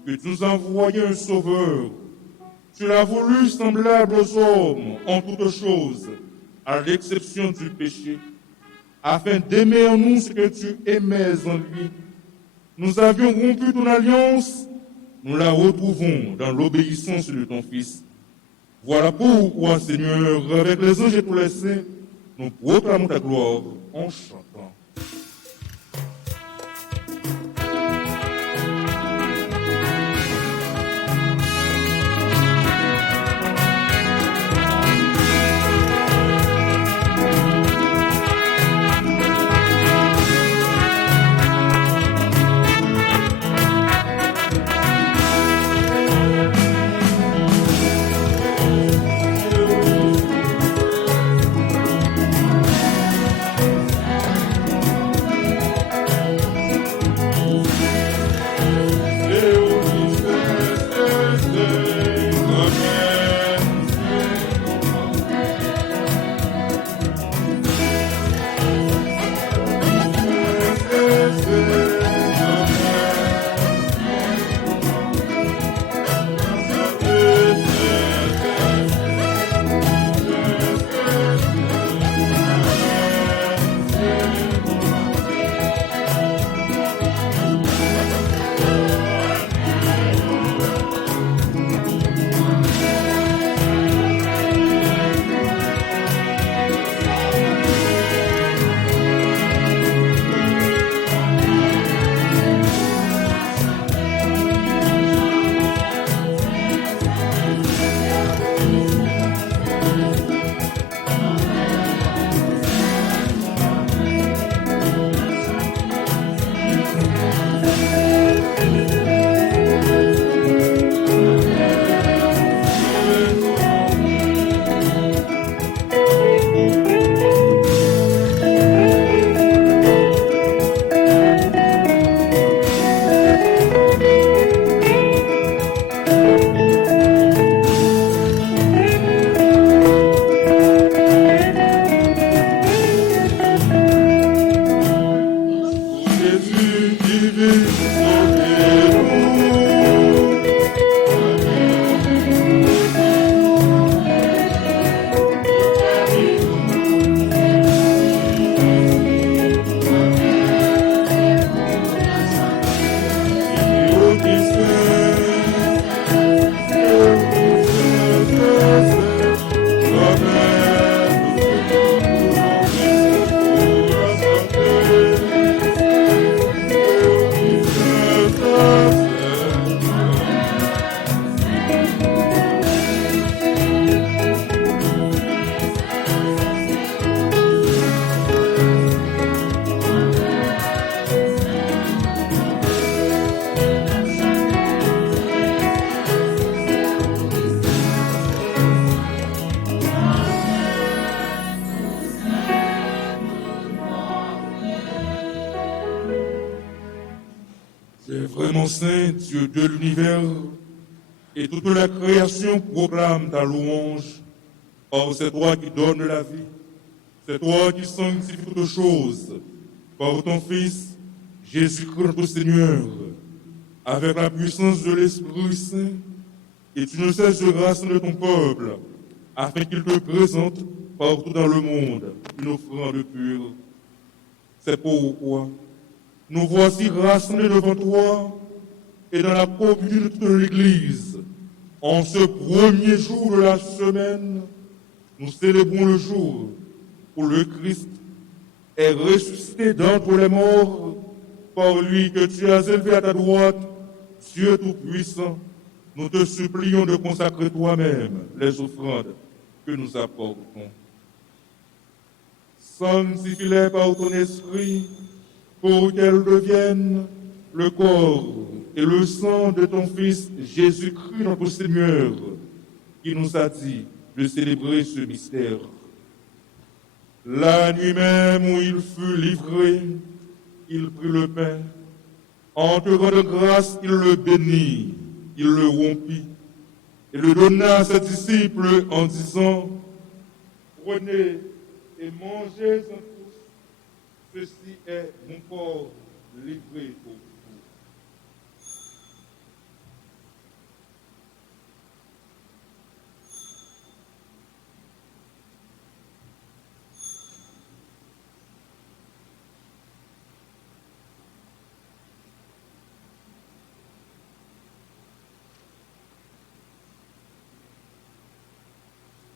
que tu nous as envoyé un sauveur. Tu l'as voulu semblable aux hommes en toutes choses, à l'exception du péché, afin d'aimer en nous ce que tu aimais en lui. Nous avions rompu ton alliance, nous la retrouvons dans l'obéissance de ton Fils. Voilà pourquoi, Seigneur, avec les anges et tous les saints, nous proclamons ta gloire en chantant. C'est vraiment saint, Dieu de l'univers, et toute la création proclame ta louange. Or, c'est toi qui donnes la vie, c'est toi qui sanctifies toutes choses, par ton Fils, Jésus-Christ notre Seigneur, avec la puissance de l'Esprit Saint, et tu ne cesses de rassembler ton peuple, afin qu'il te présente partout dans le monde une offrande pure. C'est pourquoi nous voici rassemblés devant toi et dans la communauté de l'Église. En ce premier jour de la semaine, nous célébrons le jour où le Christ est ressuscité d'entre les morts par lui que tu as élevé à ta droite, Dieu Tout-Puissant. Nous te supplions de consacrer toi-même les offrandes que nous apportons. Sanctifie-les par ton esprit pour qu'elles deviennent le corps et le sang de ton Fils Jésus-Christ notre Seigneur, qui nous a dit de célébrer ce mystère. La nuit même où il fut livré, il prit le pain En te rendant grâce, il le bénit, il le rompit et le donna à ses disciples en disant, prenez et mangez-en tous, ceci est mon corps livré pour vous.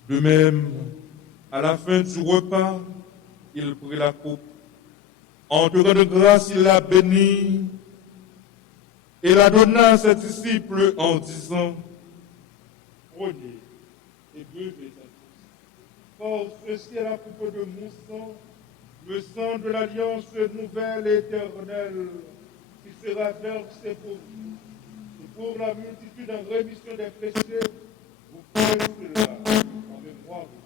De même, à la fin du repas, il prit la coupe. En te rendant grâce, il la bénit et la donna à ses disciples en disant, prenez et buvez-en tous. Car ceci est la coupe de mon sang, le sang de l'alliance nouvelle et éternelle, qui sera versé pour vous. Et pour la multitude en rémission des péchés, vous ferez cela en mémoire de vous.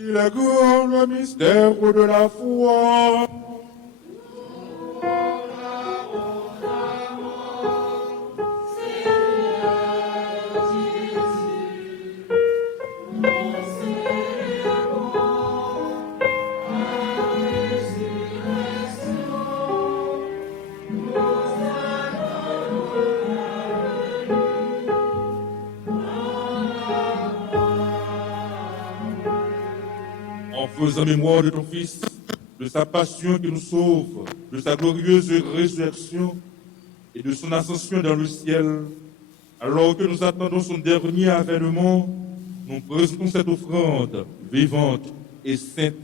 Il est grand le mystère de la foi. En faisant mémoire de ton Fils, de sa passion qui nous sauve, de sa glorieuse résurrection et de son ascension dans le ciel, alors que nous attendons son dernier avènement, nous présentons cette offrande vivante et sainte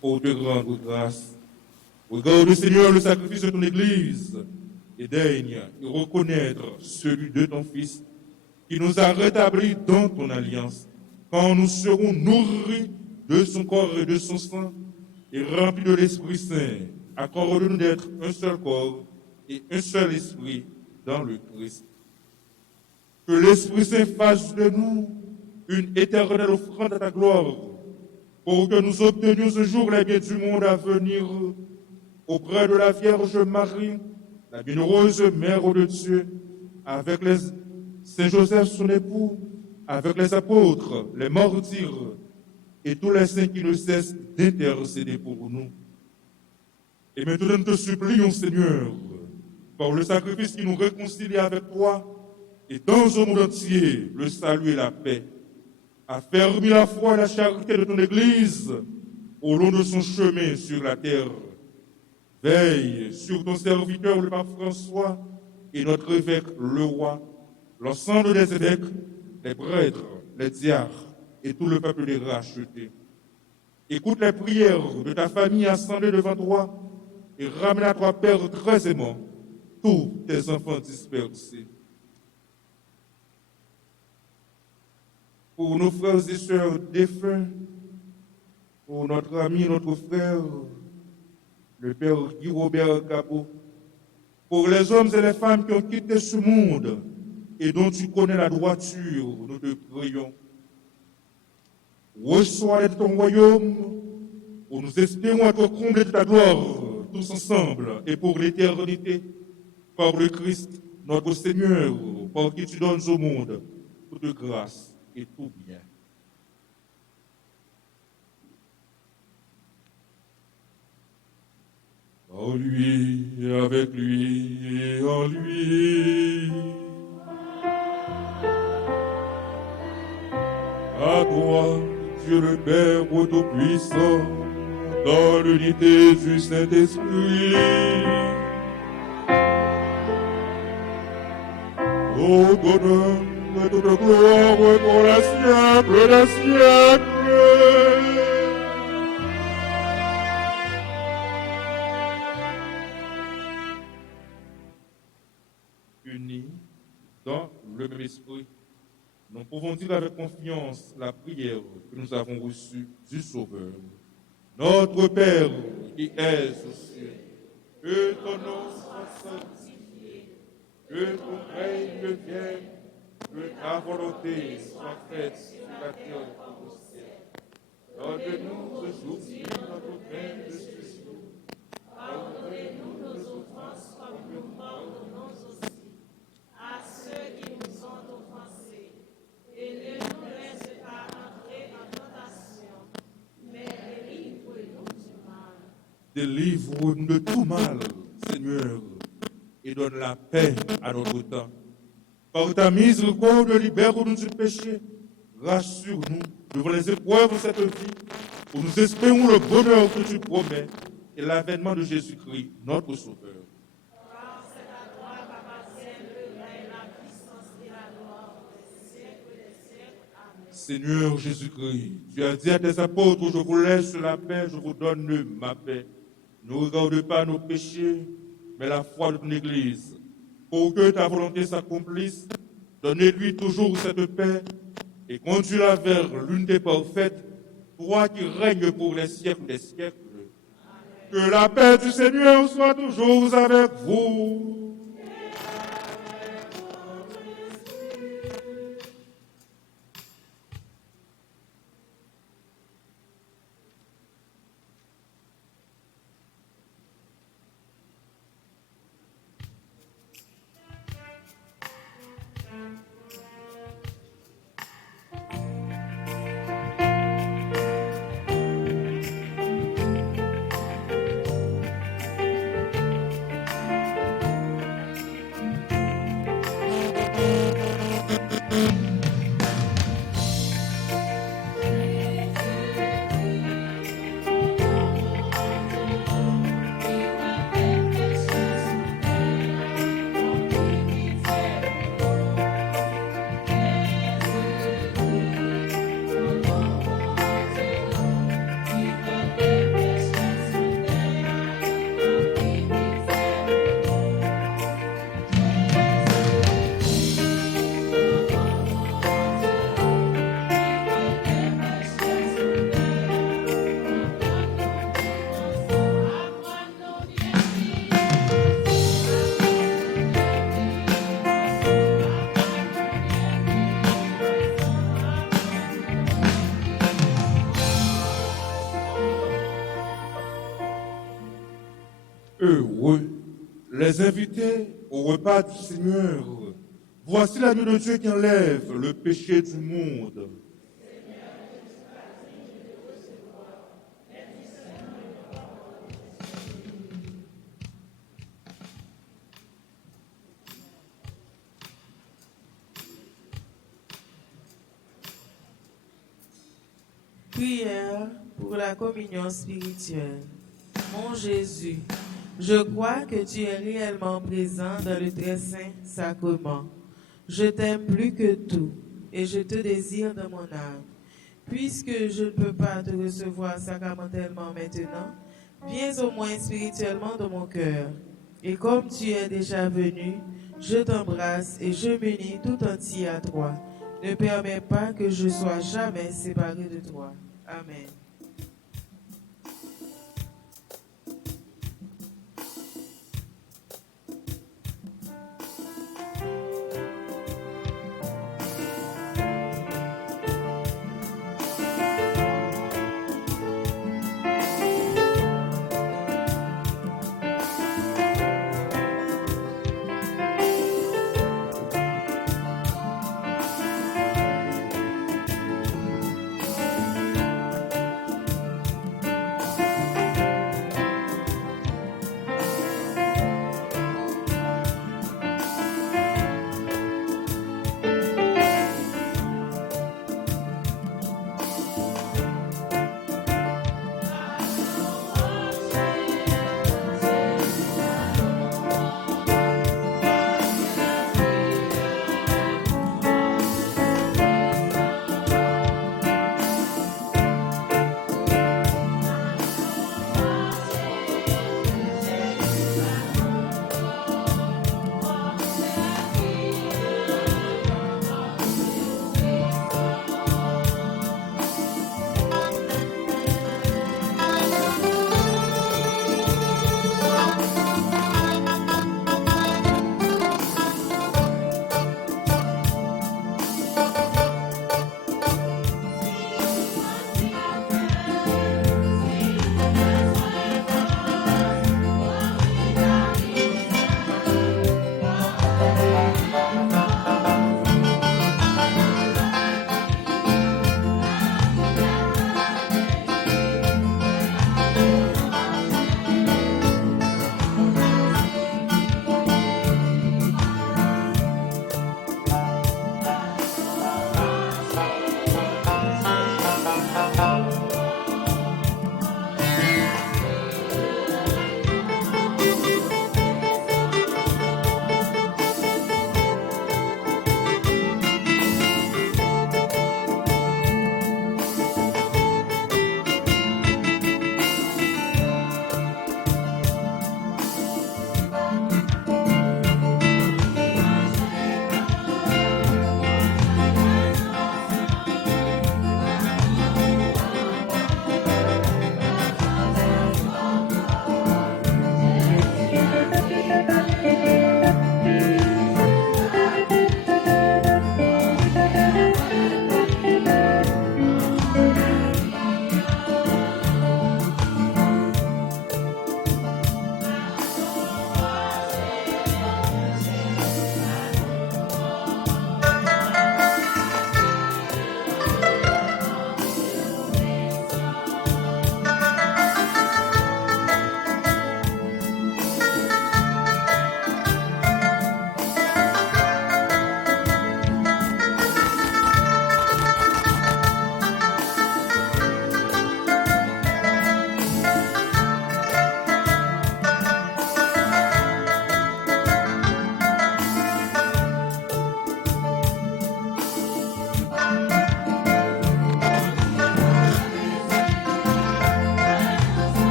pour te rendre grâce. Regarde, Seigneur, le sacrifice de ton Église et daigne y reconnaître celui de ton Fils qui nous a rétablis dans ton alliance, quand nous serons nourris de son corps et de son sang, et remplis de l'Esprit Saint, accorde-nous d'être un seul corps et un seul esprit dans le Christ. Que l'Esprit Saint fasse de nous une éternelle offrande à ta gloire, pour que nous obtenions un jour les biens du monde à venir, auprès de la Vierge Marie, la bienheureuse Mère de Dieu, avec les Saint Joseph son époux, avec les apôtres, les martyrs, et tous les saints qui ne cessent d'intercéder pour nous. Et maintenant, nous te supplions, Seigneur, par le sacrifice qui nous réconcilie avec toi, et dans le monde entier, le salut et la paix. Affermis la foi et la charité de ton Église au long de son chemin sur la terre. Veille sur ton serviteur, le pape François, et notre évêque, le roi, l'ensemble des évêques, les prêtres, les diacres, et tout le peuple des rachetés. Écoute les prières de ta famille assemblée devant toi et ramène à toi, Père très aimant, tous tes enfants dispersés. Pour nos frères et sœurs défunts, pour notre ami, notre frère, le Père Guy Robert Capot, pour les hommes et les femmes qui ont quitté ce monde et dont tu connais la droiture, nous te prions. Reçois de ton royaume, où nous espérons être comblés de ta gloire, tous ensemble, et pour l'éternité, par le Christ, notre Seigneur, par qui tu donnes au monde toute grâce et tout bien. En lui, avec lui et en lui. À toi, Dieu le Père Tout-Puissant, dans l'unité du Saint-Esprit, tout honneur et toute gloire pour les siècles des siècles. Unis dans le même esprit, nous pouvons dire avec confiance la prière que nous avons reçue du Sauveur. Notre Père qui es aux cieux, que ton nom soit sanctifié, que ton règne vienne, que ta volonté soit faite sur la terre comme au ciel. Donne-nous aujourd'hui notre pain de ce jour. Pardonnez-nous nos offenses comme nous pardonnons aussi à ceux qui nous ont offensés. Et ne nous laisse pas entrer en tentation, mais délivre-nous du mal. Délivre-nous de tout mal, Seigneur, et donne la paix à notre temps. Par ta miséricorde, libère-nous du péché. Rassure-nous devant les épreuves de cette vie, où nous espérons le bonheur que tu promets et l'avènement de Jésus-Christ, notre Sauveur. Seigneur Jésus-Christ, tu as dit à tes apôtres, je vous laisse la paix, je vous donne ma paix. Ne regarde pas nos péchés, mais la foi de ton Église. Pour que ta volonté s'accomplisse, donnez-lui toujours cette paix et conduis-la vers l'unité parfaite, toi qui règnes pour les siècles des siècles. Que la paix du Seigneur soit toujours avec vous. Heureux les invités au repas du Seigneur. Voici l'agneau de Dieu qui enlève le péché du monde. Prière pour la communion spirituelle. Mon Jésus, je crois que tu es réellement présent dans le très saint sacrement. Je t'aime plus que tout et je te désire dans mon âme. Puisque je ne peux pas te recevoir sacramentellement maintenant, viens au moins spirituellement dans mon cœur. Et comme tu es déjà venu, je t'embrasse et je m'unis tout entier à toi. Ne permets pas que je sois jamais séparé de toi. Amen.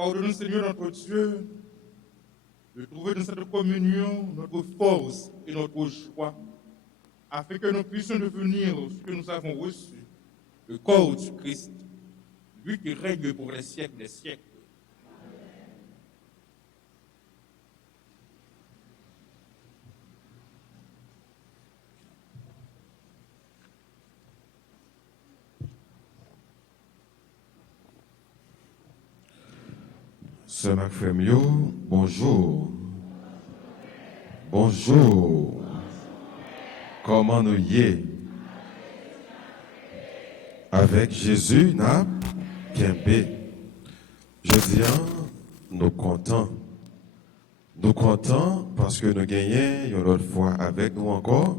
Pardonne-nous, Seigneur, notre Dieu, de trouver dans cette communion notre force et notre joie, afin que nous puissions devenir ce que nous avons reçu, le corps du Christ, lui qui règne pour les siècles des siècles. Sœur Macfemio, bonjour. Bonjour. Comment nous y est? Avec Jésus, n'a Kempe. Je dis, nous comptons. Nous comptons parce que nous gagnons une autre fois avec nous encore.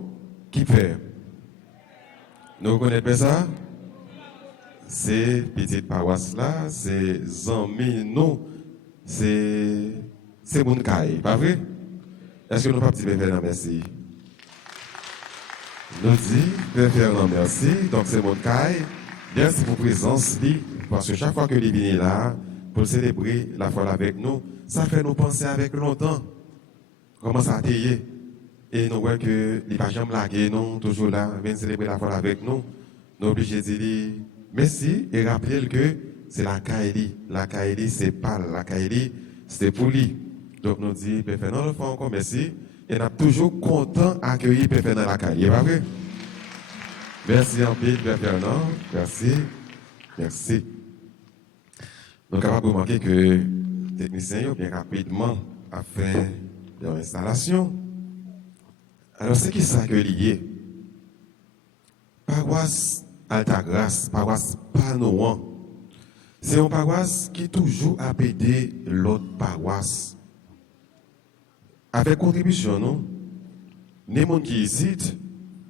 Qui fait? Nous connaissons ça? C'est petite paroisse là, c'est amis nous. C'est mon cas, pas vrai? Est-ce que nous pas petit Fernand, merci? Nous dit, Fernand, merci. Donc c'est mon cas. Merci pour présence, parce que chaque fois que il vient là, pour célébrer la foi avec nous, ça fait nous penser avec longtemps. Comment ça a été? Et nous voyons que les pas jamais lagué, non, toujours là, viennent célébrer la foi avec nous. Nous sommes obligés de dire merci et rappeler que c'est la Kaili. La Kaili, c'est pas la Kaili, c'est pour lui. Donc nous disons, Père Fernand, nous faisons encore merci. Et nous sommes toujours contents d'accueillir Père Fernand la Kaili. Pas vrai? Merci en pile, Père Fernand. Merci. Merci. Nous sommes capables de remarquer que les techniciens, bien rapidement, a fait leur installation. Alors, c'est qui ça que lié? Paroisse Altagrace, paroisse Panoan. C'est une paroisse qui toujours a aidé l'autre paroisse. Avec contribution, non? Les gens qui ici,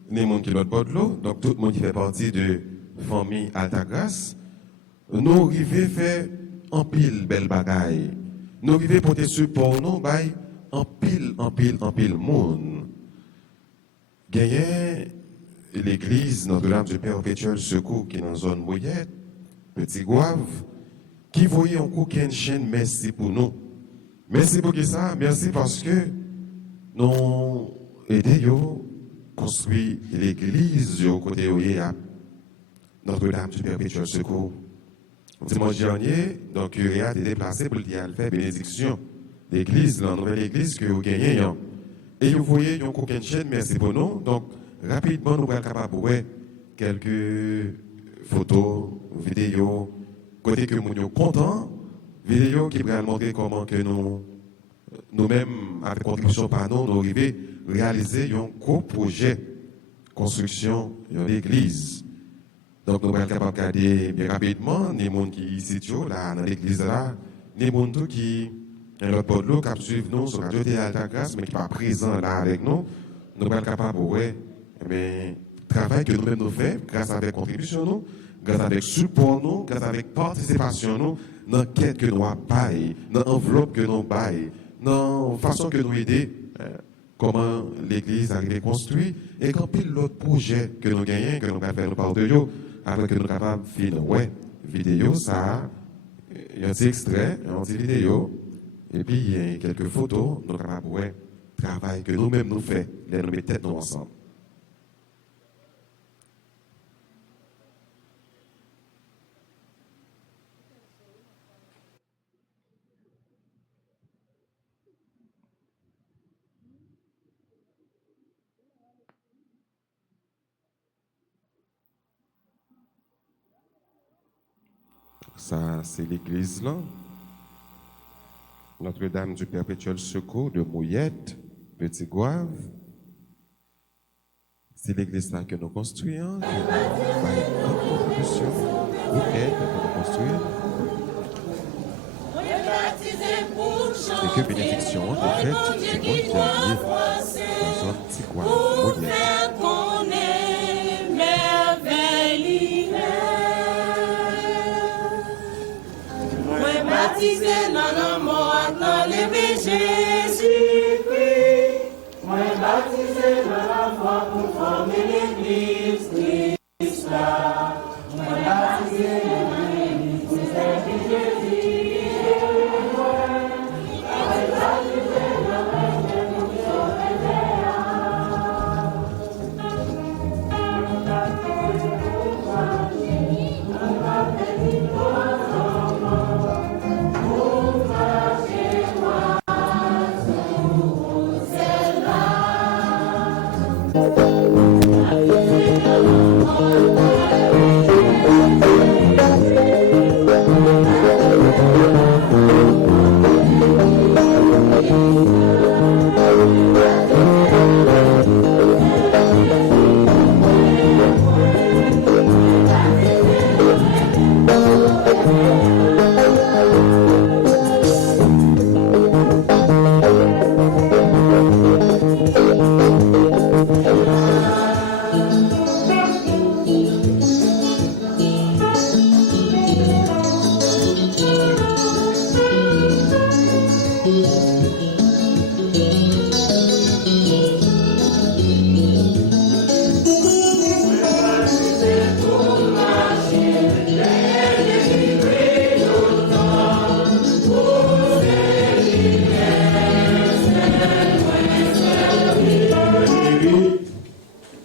les gens qui l'autre bord de l'eau, donc tout le monde qui fait partie de la famille Altagrace, nous arrivons à faire en pile belle bagaille. Nous arrivons à porter support, nous, en pile monde. Gagné l'église Notre-Dame du Perpétuel Secours qui est dans la zone Mouillette, Petit Gouave, qui voyait en coup une chaîne, merci pour nous. Merci pour ça, merci parce que nous aidons à construire l'église au côté où il y a Notre-Dame du Perpétuel Secours. Dimanche dernier, donc, il a été déplacé pour faire bénédiction. L'église, la nouvelle église que vous gagnez. Et vous voyez, il y a une chaîne, merci pour nous. Donc, rapidement, nous sommes capables de voir quelques photos, vidéos, côté que nous sommes contents, vidéos qui pourraient montrer comment que nous-mêmes, avec contribution par nous arrivons à réaliser un gros projet construction de l'église. Donc, nous sommes capables de regarder bien rapidement les gens qui sont ici, là, dans l'église, là, les gens qui l'autre bord de l'eau, qui suivent nous sur Radio Altagrace, mais qui ne sont pas présents là avec nous. Nous sommes capables de voir le travail que nous-mêmes nous faisons, grâce à la contribution, nous, grâce à la support, nous, grâce à la participation, nous, dans la quête que nous avons, dans l'enveloppe que nous avons, dans la façon que nous aidons, comment l'église arrive à construire, et quand pile l'autre projet que nous gagnons, que nous avons fait nous parler de après que nous sommes capables de faire vidéo, ça, il y a un petit extrait, un petit vidéo, et puis il y a quelques photos, nous sommes capables de voir le travail que nous-mêmes nous faisons, et nous mettons nous ensemble. Ça, c'est l'église là. Notre-Dame du Perpétuel Secours de Mouillette, Petit Gouave. C'est l'église là que nous construisons, que nous avons une contribution ou aide pour nous construire. Et que bénédiction est faite dimanche dernier dans un Petit Gouave, Mouillette. Baptisé dans l'amour, dans le Jésus-Christ. Moi, baptisé dans la foi pour former l'église Christ là. Moi, baptisé dans l'église pour servir Jésus.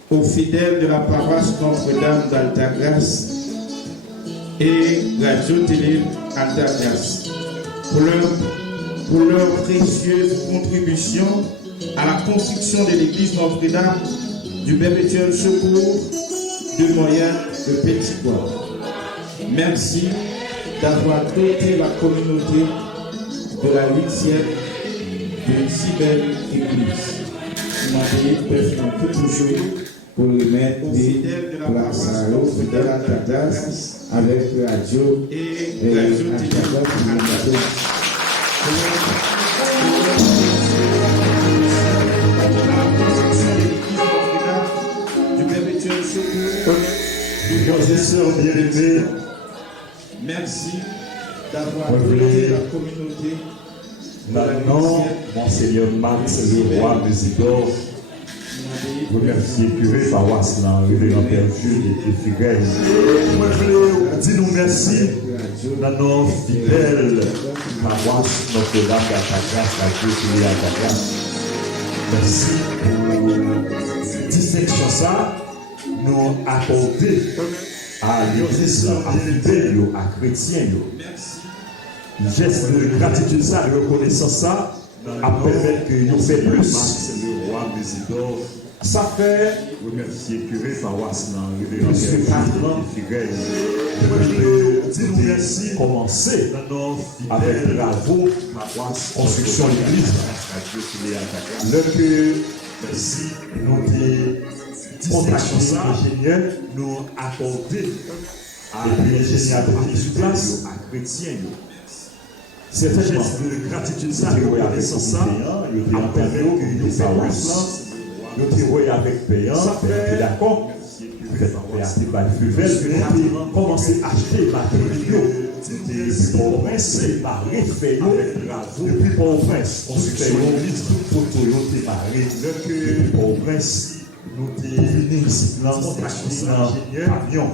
aux fidèles de la paroisse Notre-Dame d'Altagrace et Radio-Télé Altagrace pour leur précieuse contribution à la construction de l'église Notre-Dame du Perpétuel Secours de Moyenne de Petit-Bois. Merci d'avoir doté la communauté de la 8e d'une si belle église. Marie peut toujours pour remettre des places à l'autre de la Altagrace avec Radio et du Perpétuel Secours. Frères et sœurs bien-aimés, merci d'avoir doté la communauté. Maintenant, Monseigneur Max, le roi Musidor, remercier curé paroisse dans le révérend Père Jules et Figuel. Dis-nous merci dans nos fidèles paroisse Notre-Dame d'Altagrace, la Dieu d'Altagrace. Merci pour distinction ça, nous accorder à l'église, à fidèles, à chrétiens. Geste de gratitude, ça, de reconnaissance, ça, à permettre que nous fassions plus. Le roi Musidor. Ça fait remercier curé paroisse dans le révérend Père Figuel. Dis-nous merci. Commencer avec travaux, construction de l'église. Le que merci nous contactons ça, ingénieur, nous accorder à l'ingénieur sur place, à chrétien. C'est un geste de gratitude, ça, de reconnaissance, ça, à permettre que nous fassions plus. Nous tirons avec payant, d'accord. Nous avons commencé à acheter matériaux. Depuis Port-au-Prince, par réfait, depuis Port-au-Prince, on se fait une photo de marée. Depuis Port-au-Prince, nous avons venu ici dans un camion.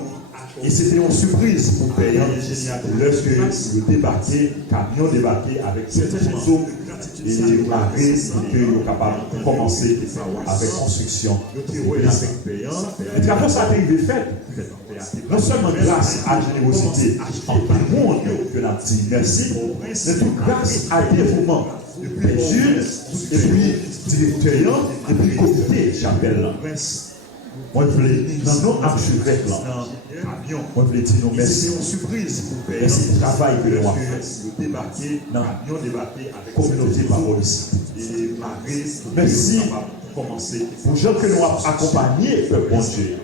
Et c'était une surprise pour payant lorsque le camion débarqué avec cette chanson. Et l'arrêt que nous sommes capables de commencer avec construction. Et puis après ça a été fait, non seulement grâce à la générosité en tout le monde que nous avons dit merci, mais tout grâce à dévouement de Jules, et puis directeur, et puis comité chapelle. On voulait, dans nos archevêques là, on voulait dire non merci, surprise, merci du travail que nous avons fait dans la communauté parole ici. Merci pour gens que nous avons accompagnés, peuple bon Dieu.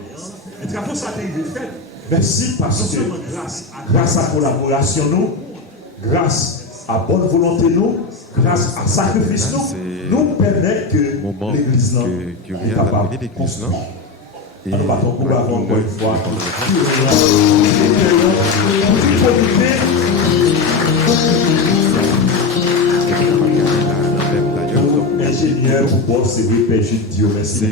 Et après ça a été fait. Merci parce que grâce à la collaboration, nous, grâce à la bonne volonté, nous, grâce à sacrifice, nous permettons que l'église est capable de construire. Et nous battons pour avoir encore une fois. Ingénieur, boss, c'est lui, Père Dieu, merci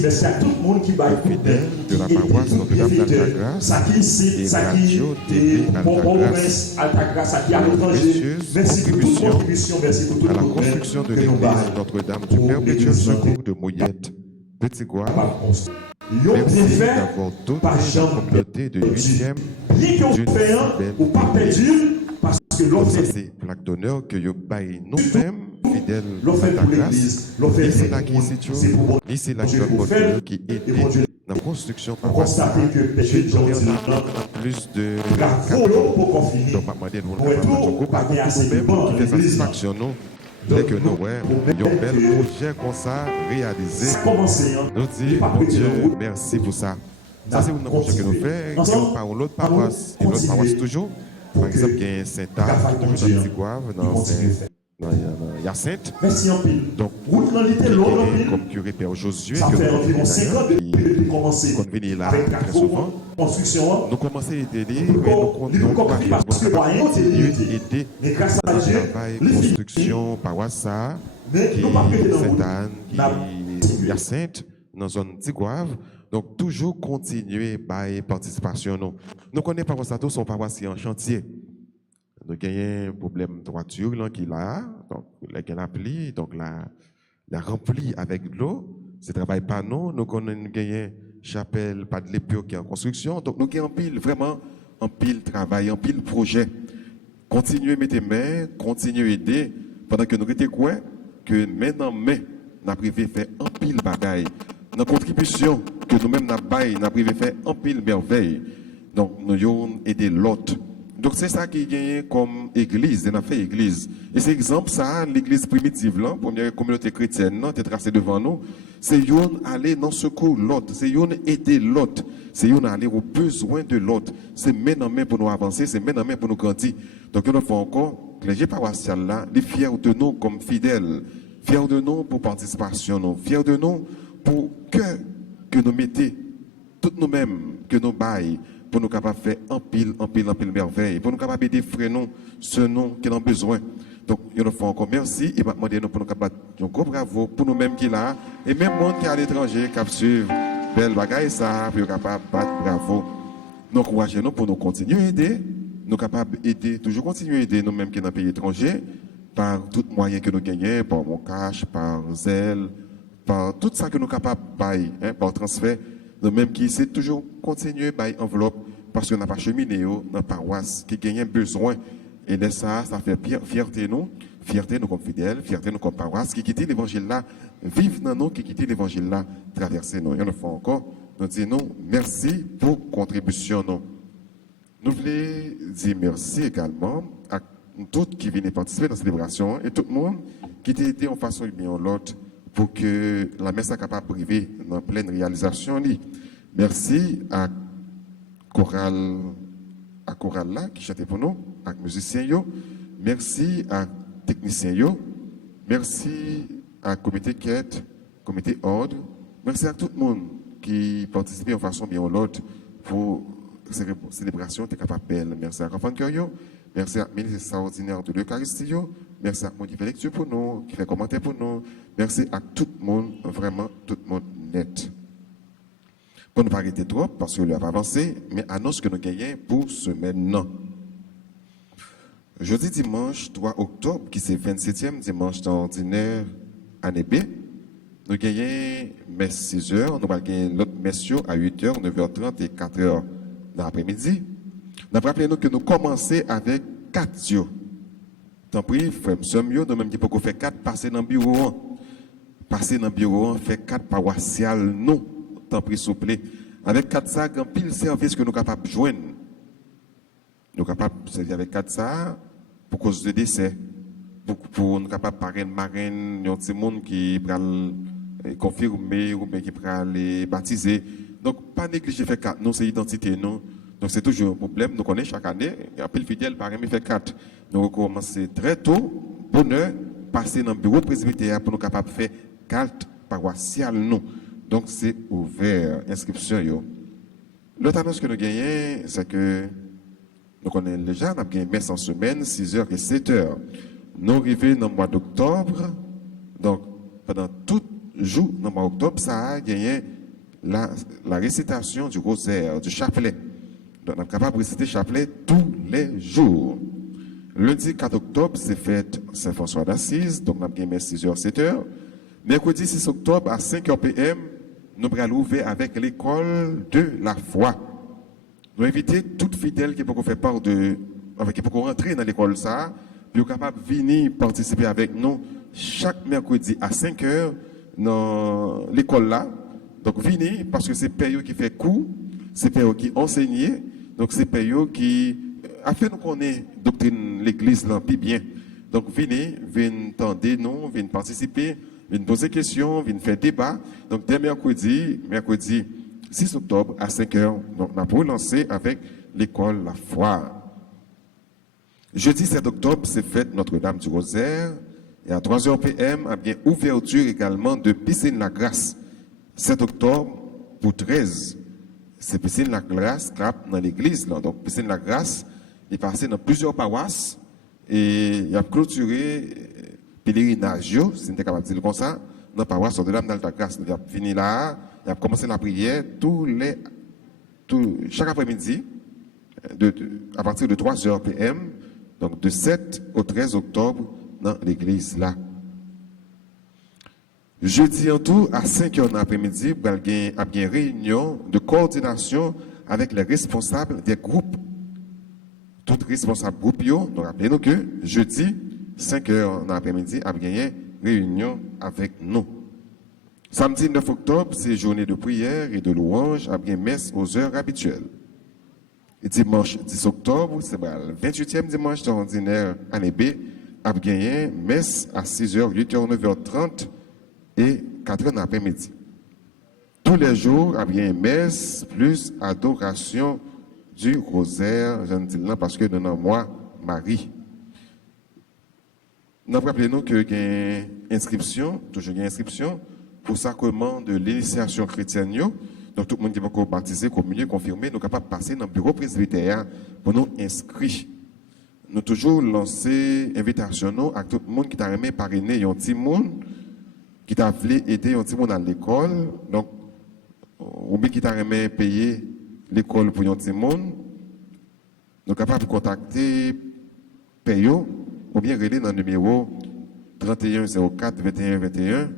merci à tout le monde qui va écouter. De la paroisse Notre-Dame d'Altagrace, ça qui ici, ça qui Port-au-Prince, Altagrace, ça qui à l'étranger. Merci pour toute contribution, merci pour toute à la construction de l'église Notre-Dame du Perpétuel Secours de Moyette. Petit Gouave, merci d'avoir doté la communauté de 8e d'une belle ou pas perdu parce que l'autre c'est plaque d'honneur que vous baillez nous-mêmes fidèles à ta grâce. Ici là qui est situé, ici là qui est dans la construction on constate que péché de plus de bravo pour confiner. Donc nous-mêmes qui fait satisfaction nous. Dès que nous voyons un bel projet comme ça réalisé, nous disons, mon Dieu, merci pour ça. Ça, c'est un projet que nous faisons, qui nous parle l'autre paroisse. Et l'autre paroisse toujours, par exemple, il y a un Saint-Arc, dans Petit-Gouave, dans Hyacinthe. Donc, comme curé Père Josué, ça fait environ 5 ans depuis commencer qu'on vient là très souvent. Nous commençons à aider, nous continuons à aider le travail, construction, paroisse, Sainte-Anne, Hyacinthe, dans la zone Tigouave. Donc, toujours continuer par participation. Nous connaissons paroisse tous sont paroisse en chantier. Nous avons un problème de toiture qui est là, donc la pli, donc la remplie avec de l'eau. c'est travail pas nous, nous avons gagné chapelle, pas de l'époque qui est en construction, donc nous avons vraiment en pile travail, en pile projet. Continuez à mettre main, continuez à aider, pendant que nous étions quoi, que main dans main, nous avons privé faire en pile bagaille. Nos contributions que nous-mêmes nous avons privé faire en pile merveille. Donc nous avons aidé l'autre. Donc c'est ça qui gagne comme église, on a fait église. Et c'est exemple ça, l'église primitive là, première communauté chrétienne là, qui est tracée devant nous, c'est yon aller dans secours l'autre, c'est yon aider l'autre, c'est yon aller aux besoins de l'autre. C'est main en main pour nous avancer, c'est main en main pour nous grandir. Donc on fait encore, clergé paroissial là, les fiers de nous comme fidèles, fiers de nous pour participation, nous, fiers de nous pour que nous mettons toutes nous-mêmes, que nous baillons, pour nous capables de faire en pile merveille, pour nous capables d'aider frères nous, ceux nous qui en ont besoin. Donc, nous font encore merci et maintenant nous pour nous capables de gros bravo pour nous-mêmes qui là, et même monde qui est à l'étranger, qui suivre belle bagaille ça, pour nous capables de battre bravo. Nous encourageons nous pour nous continuer à aider, nous capables d'aider, toujours continuer à aider nous-mêmes qui sont dans le pays étranger, par tous les moyens que nous gagnons, par mon cash, par zèle, par tout ça que nous sommes capables de bailler, par transfert. Nous-mêmes qui essaient toujours continuer à bailler enveloppe parce qu'on n'a pas cheminé dans la paroisse qui gagne besoin. Et de ça, ça fait fierté nous comme fidèles, fierté nous comme paroisse qui quittent l'évangile là, vivent dans nous, qui quittent l'évangile là, traverser nous. Et on le fait encore. Nous disons merci pour contribution nous. Nous voulons dire merci également à tous qui viennent participer dans la célébration et tout le monde qui t'a aidé en façon bien ou l'autre pour que la messe soit capable de priver dans pleine réalisation. Merci à Chorale là qui chantait pour nous, à musiciens yo. Merci à techniciens yo. Merci à comité quête, comité ordre. Merci à tout le monde qui participe en façon bien ou l'autre pour cette célébration est capable belle. Merci à Rafan Kyoyo. Merci à ministre extraordinaire de l'Eucharistie. Merci à mon qui fait lecture pour nous, qui fait commentaire pour nous. Merci à tout le monde, vraiment tout le monde net. Pour ne pas arrêter trop, parce que l'heure va avancer, mais annonce que nous gagnons pour semaine non. Jeudi dimanche 3 octobre, qui c'est 27e dimanche ordinaire année B, nous gagnons messe 6 heures, nous allons gagner l'autre messe à 8 heures, 9h30 et 4 heures dans l'après-midi. Nous rappelons que nous commençons avec 4 jours. Tant pis, frère, nous même qui pouvons faire 4, passer dans le bureau. Passer dans le bureau, faire 4 paroissiales, nous, tant pis, s'il vous plaît. Avec 4 ça, il y a pile service que nous sommes capables de joindre. Nous sommes capables de servir avec 4 ça pour cause de décès. Pour nous capables de parrainer, marraine, il y a des gens qui peuvent confirmer ou bien qui peuvent les baptiser. Donc, pas négliger faire 4. Nous, c'est l'identité, nous. Donc, c'est toujours un problème. Nous connaissons chaque année. Il y a pile fidèle, par exemple, fait 4. Nous recommençons très tôt, bonheur, passer dans le bureau presbytère pour nous capables de faire 4 paroissiales, nous. Donc, c'est ouvert. Inscription, yo. L'autre annonce que nous gagnons, c'est que nous connaissons déjà, nous avons gagné messe en semaine, 6h et 7h. Nous arrivons dans le mois d'octobre. Donc, pendant tout jour, dans le mois d'octobre, ça a gagné la récitation du rosaire, du chapelet. Donc, nous sommes capables de réciter le chapelet tous les jours. Lundi 4 octobre, c'est fête Saint-François d'Assise, donc nous avons gagné 6h, 7h. Mercredi 6 octobre, à 5h PM, nous allons ouvrir avec l'école de la foi. Nous invitons toutes fidèles qui peuvent faire part de, qui peuvent rentrer dans l'école ça, puis capables de venir participer avec nous chaque mercredi à 5h dans l'école là. Donc, venez, parce que c'est Père qui fait cours, c'est Père qui enseigne, donc c'est Père qui a fait nous connaître doctrine l'église là, puis bien. Donc, venez tendre nous, venez participer, venez poser des questions, venez faire débat. Donc, dès mercredi 6 octobre à 5h, donc, on a pour lancer avec l'école La Foi. Jeudi 7 octobre, c'est fête Notre-Dame du Rosaire. Et à 3h PM, a bien ouverture également de Piscine La Grâce. 7 octobre pour 13. C'est Piscine La Grâce dans l'église. Donc, Piscine La Grâce est passé dans plusieurs paroisses et il a clôturé pèlerinage, si on est capable de dire comme ça, dans la paroisse de Dame d'Alta Grâce. Il a fini là, il a commencé la prière chaque après-midi à partir de 3h PM, donc de 7 au 13 octobre dans l'église là. Jeudi en tout, à 5h dans l'après-midi, il y a une réunion de coordination avec les responsables des groupes. Tous les responsables groupes, nous rappelons que jeudi, 5h dans l'après-midi, il y a une réunion avec nous. Samedi 9 octobre, c'est journée de prière et de louange, il y a une messe aux heures habituelles. Et dimanche 10 octobre, c'est le 28e dimanche ordinaire année B, il y a une messe à 6h, 8h, 9h30 et 4h dans l'après-midi. Tous les jours, il y a une messe plus adoration du rosaire, je ne dis pas parce que nous avons moi, Marie. Nous rappelons que il y a une inscription, toujours une inscription, pour sacrement de l'initiation chrétienne. Donc tout le monde qui va encore baptiser, communier, confirmer, nous sommes capables de passer dans le bureau presbytère pour nous inscrire. Nous toujours lancer invitation à tout le monde qui t'a aimé parrainer un petit monde, qui t'a voulu aider un petit monde à l'école. Donc, ou bien qui t'a aimé payer l'école pour un petit monde, nous sommes capables de contacter Payo ou bien relayer dans le numéro 31 04 21 21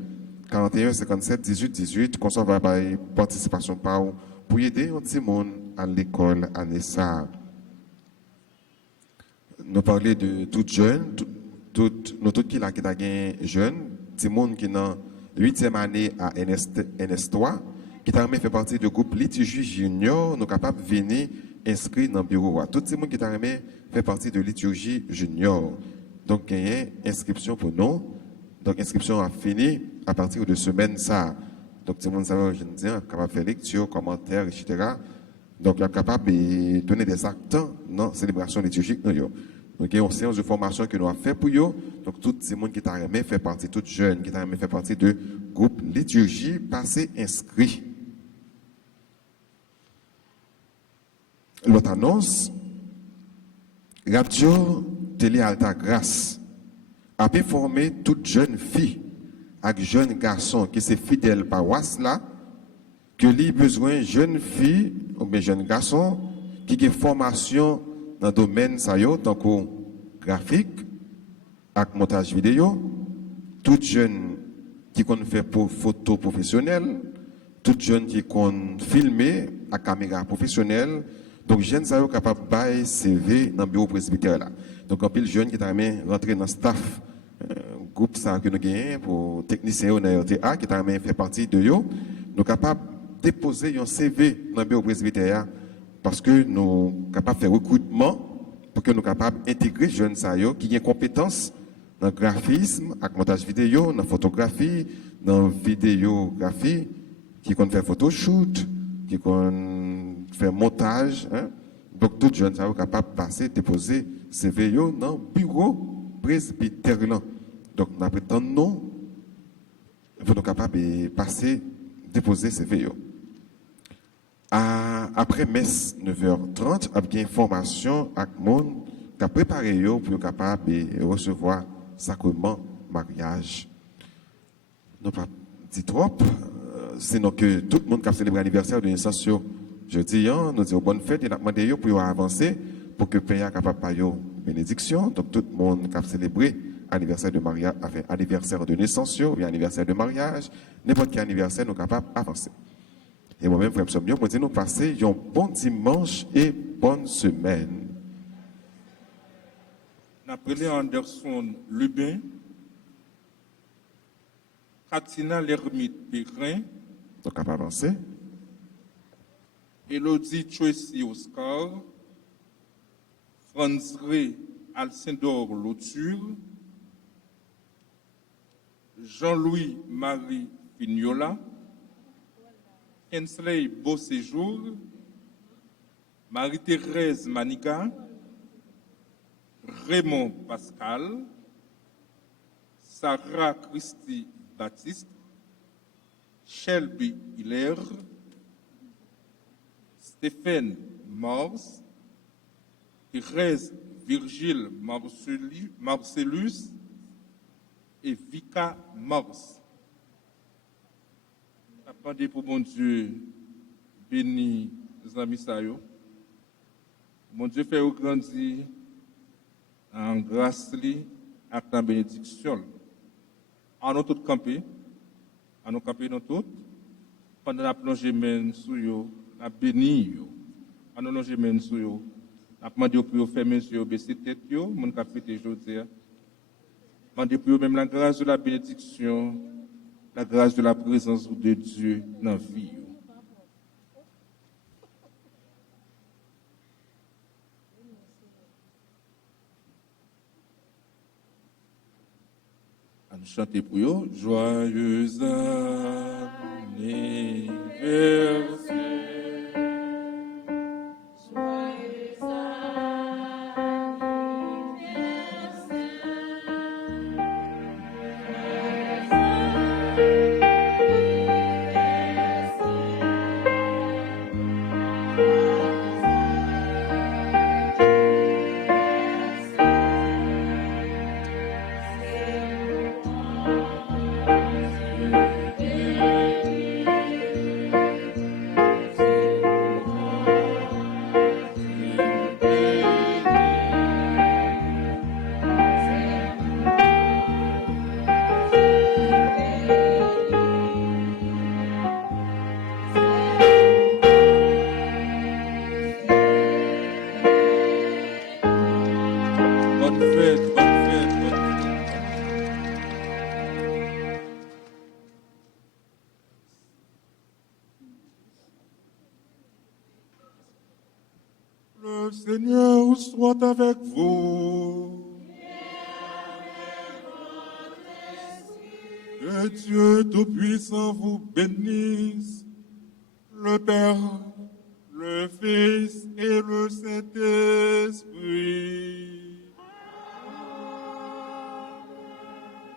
41 57 18 18 qu'on s'en va par participation pour aider un petit monde à l'école à Nessa. Nous parlons de tout jeune, nous tous qui sont jeunes, petit monde qui est dans 8e année à NS3, qui fait partie du groupe liturgie junior, nous sommes capables de venir inscrire dans le bureau. Tout le monde qui fait partie de liturgie junior. Donc, il y a une inscription pour nous. Donc, l'inscription a fini à partir de semaine ça. Donc, tout le monde savait, je dis, capable de faire lecture, commentaires, etc. Donc, il est capable de donner des actes dans la célébration liturgique. Donc, il y a une séance de formation que nous avons fait pour eux. Donc, tout le monde qui t'a aimé fait partie, tout jeune qui t'a aimé fait partie de groupe liturgie, passé inscrit. L'autre annonce, Radio Télé Alta Grâce a formé toute jeune fille avec jeune garçon qui s'est fidèle paroisse là, que lui besoin jeune fille ou bien jeune garçon qui a formation dans le domaine tant que graphique, avec montage vidéo, tout jeune qui connaît faire pour photo professionnelle, tout jeune qui connaît filmer à caméra professionnelle. Donc, jeunes sont capables de faire CV dans le bureau presbytère là. Donc, un peu de jeunes qui sont rentrés dans le staff, groupe ça que nous gagnons pour techniciens au RTA qui sont fait partie de eux, nous sommes capables de déposer un CV dans le bureau presbytère parce que nous sommes capables de faire recrutement pour que nous sommes capables d'intégrer les jeunes qui ont des compétences dans le graphisme, dans le montage vidéo, dans la photographie, dans la vidéographie, qui connaissent faire photoshoot, qui connaissent faire montage. Hein? Donc, tous les jeunes sont capables de passer, déposer CV dans le bureau presbytère. Donc, nous avons nous capables de passer, déposer CV. Après messe 9h30, il y a une formation avec le monde qui a préparé pour être capable de recevoir sacrement mariage. Nous ne pas dire trop, sinon que tout le monde qui a célébré l'anniversaire de naissance, je dis, nous disons bonne fête et nous demandons pour avancer pour que le pays soit capable de faire bénédiction. Donc tout le monde qui a célébré anniversaire de mariage, anniversaire de naissance ou anniversaire de mariage, n'importe quel anniversaire, nous sommes capables d'avancer. Et moi-même, frère Sommio, je dis nous passer un bon dimanche et bonne semaine. Appelé Anderson Lubin, Katina Lermite Périn, donc, on va avancer. Elodie Tracy Oscar, Franz Ray Alcindor Lauture, Jean-Louis Marie Fignola, Hensley Beauséjour, Marie-Thérèse Maniga, Raymond Pascal, Sarah Christy Baptiste, Shelby Hilaire, Stéphane Mars, Thérèse Virgile Marcellus et Vika Mars. Appendez pour bon Dieu, béni les amis Sayo. Mon Dieu fait grandir en grâce et en bénédiction. En notre campé, À nous camper dans tout. Pendant la plongée main sous yo, la béni yo. À nous longer main sous yo. A demandé pour fermer les yeux, baisser tête yo, mon ka fêter aujourd'hui. Demandé pour même la grâce de la bénédiction, la grâce de la présence de Dieu dans la vie. À nous chanter pour eux, joyeux anniversaire. Bonne fête, bonne fête, bonne fête. Le Seigneur soit avec vous. Que Dieu Tout-Puissant vous bénisse, le Père, le Fils et le Saint-Esprit.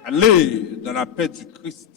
Allez dans la paix du Christ.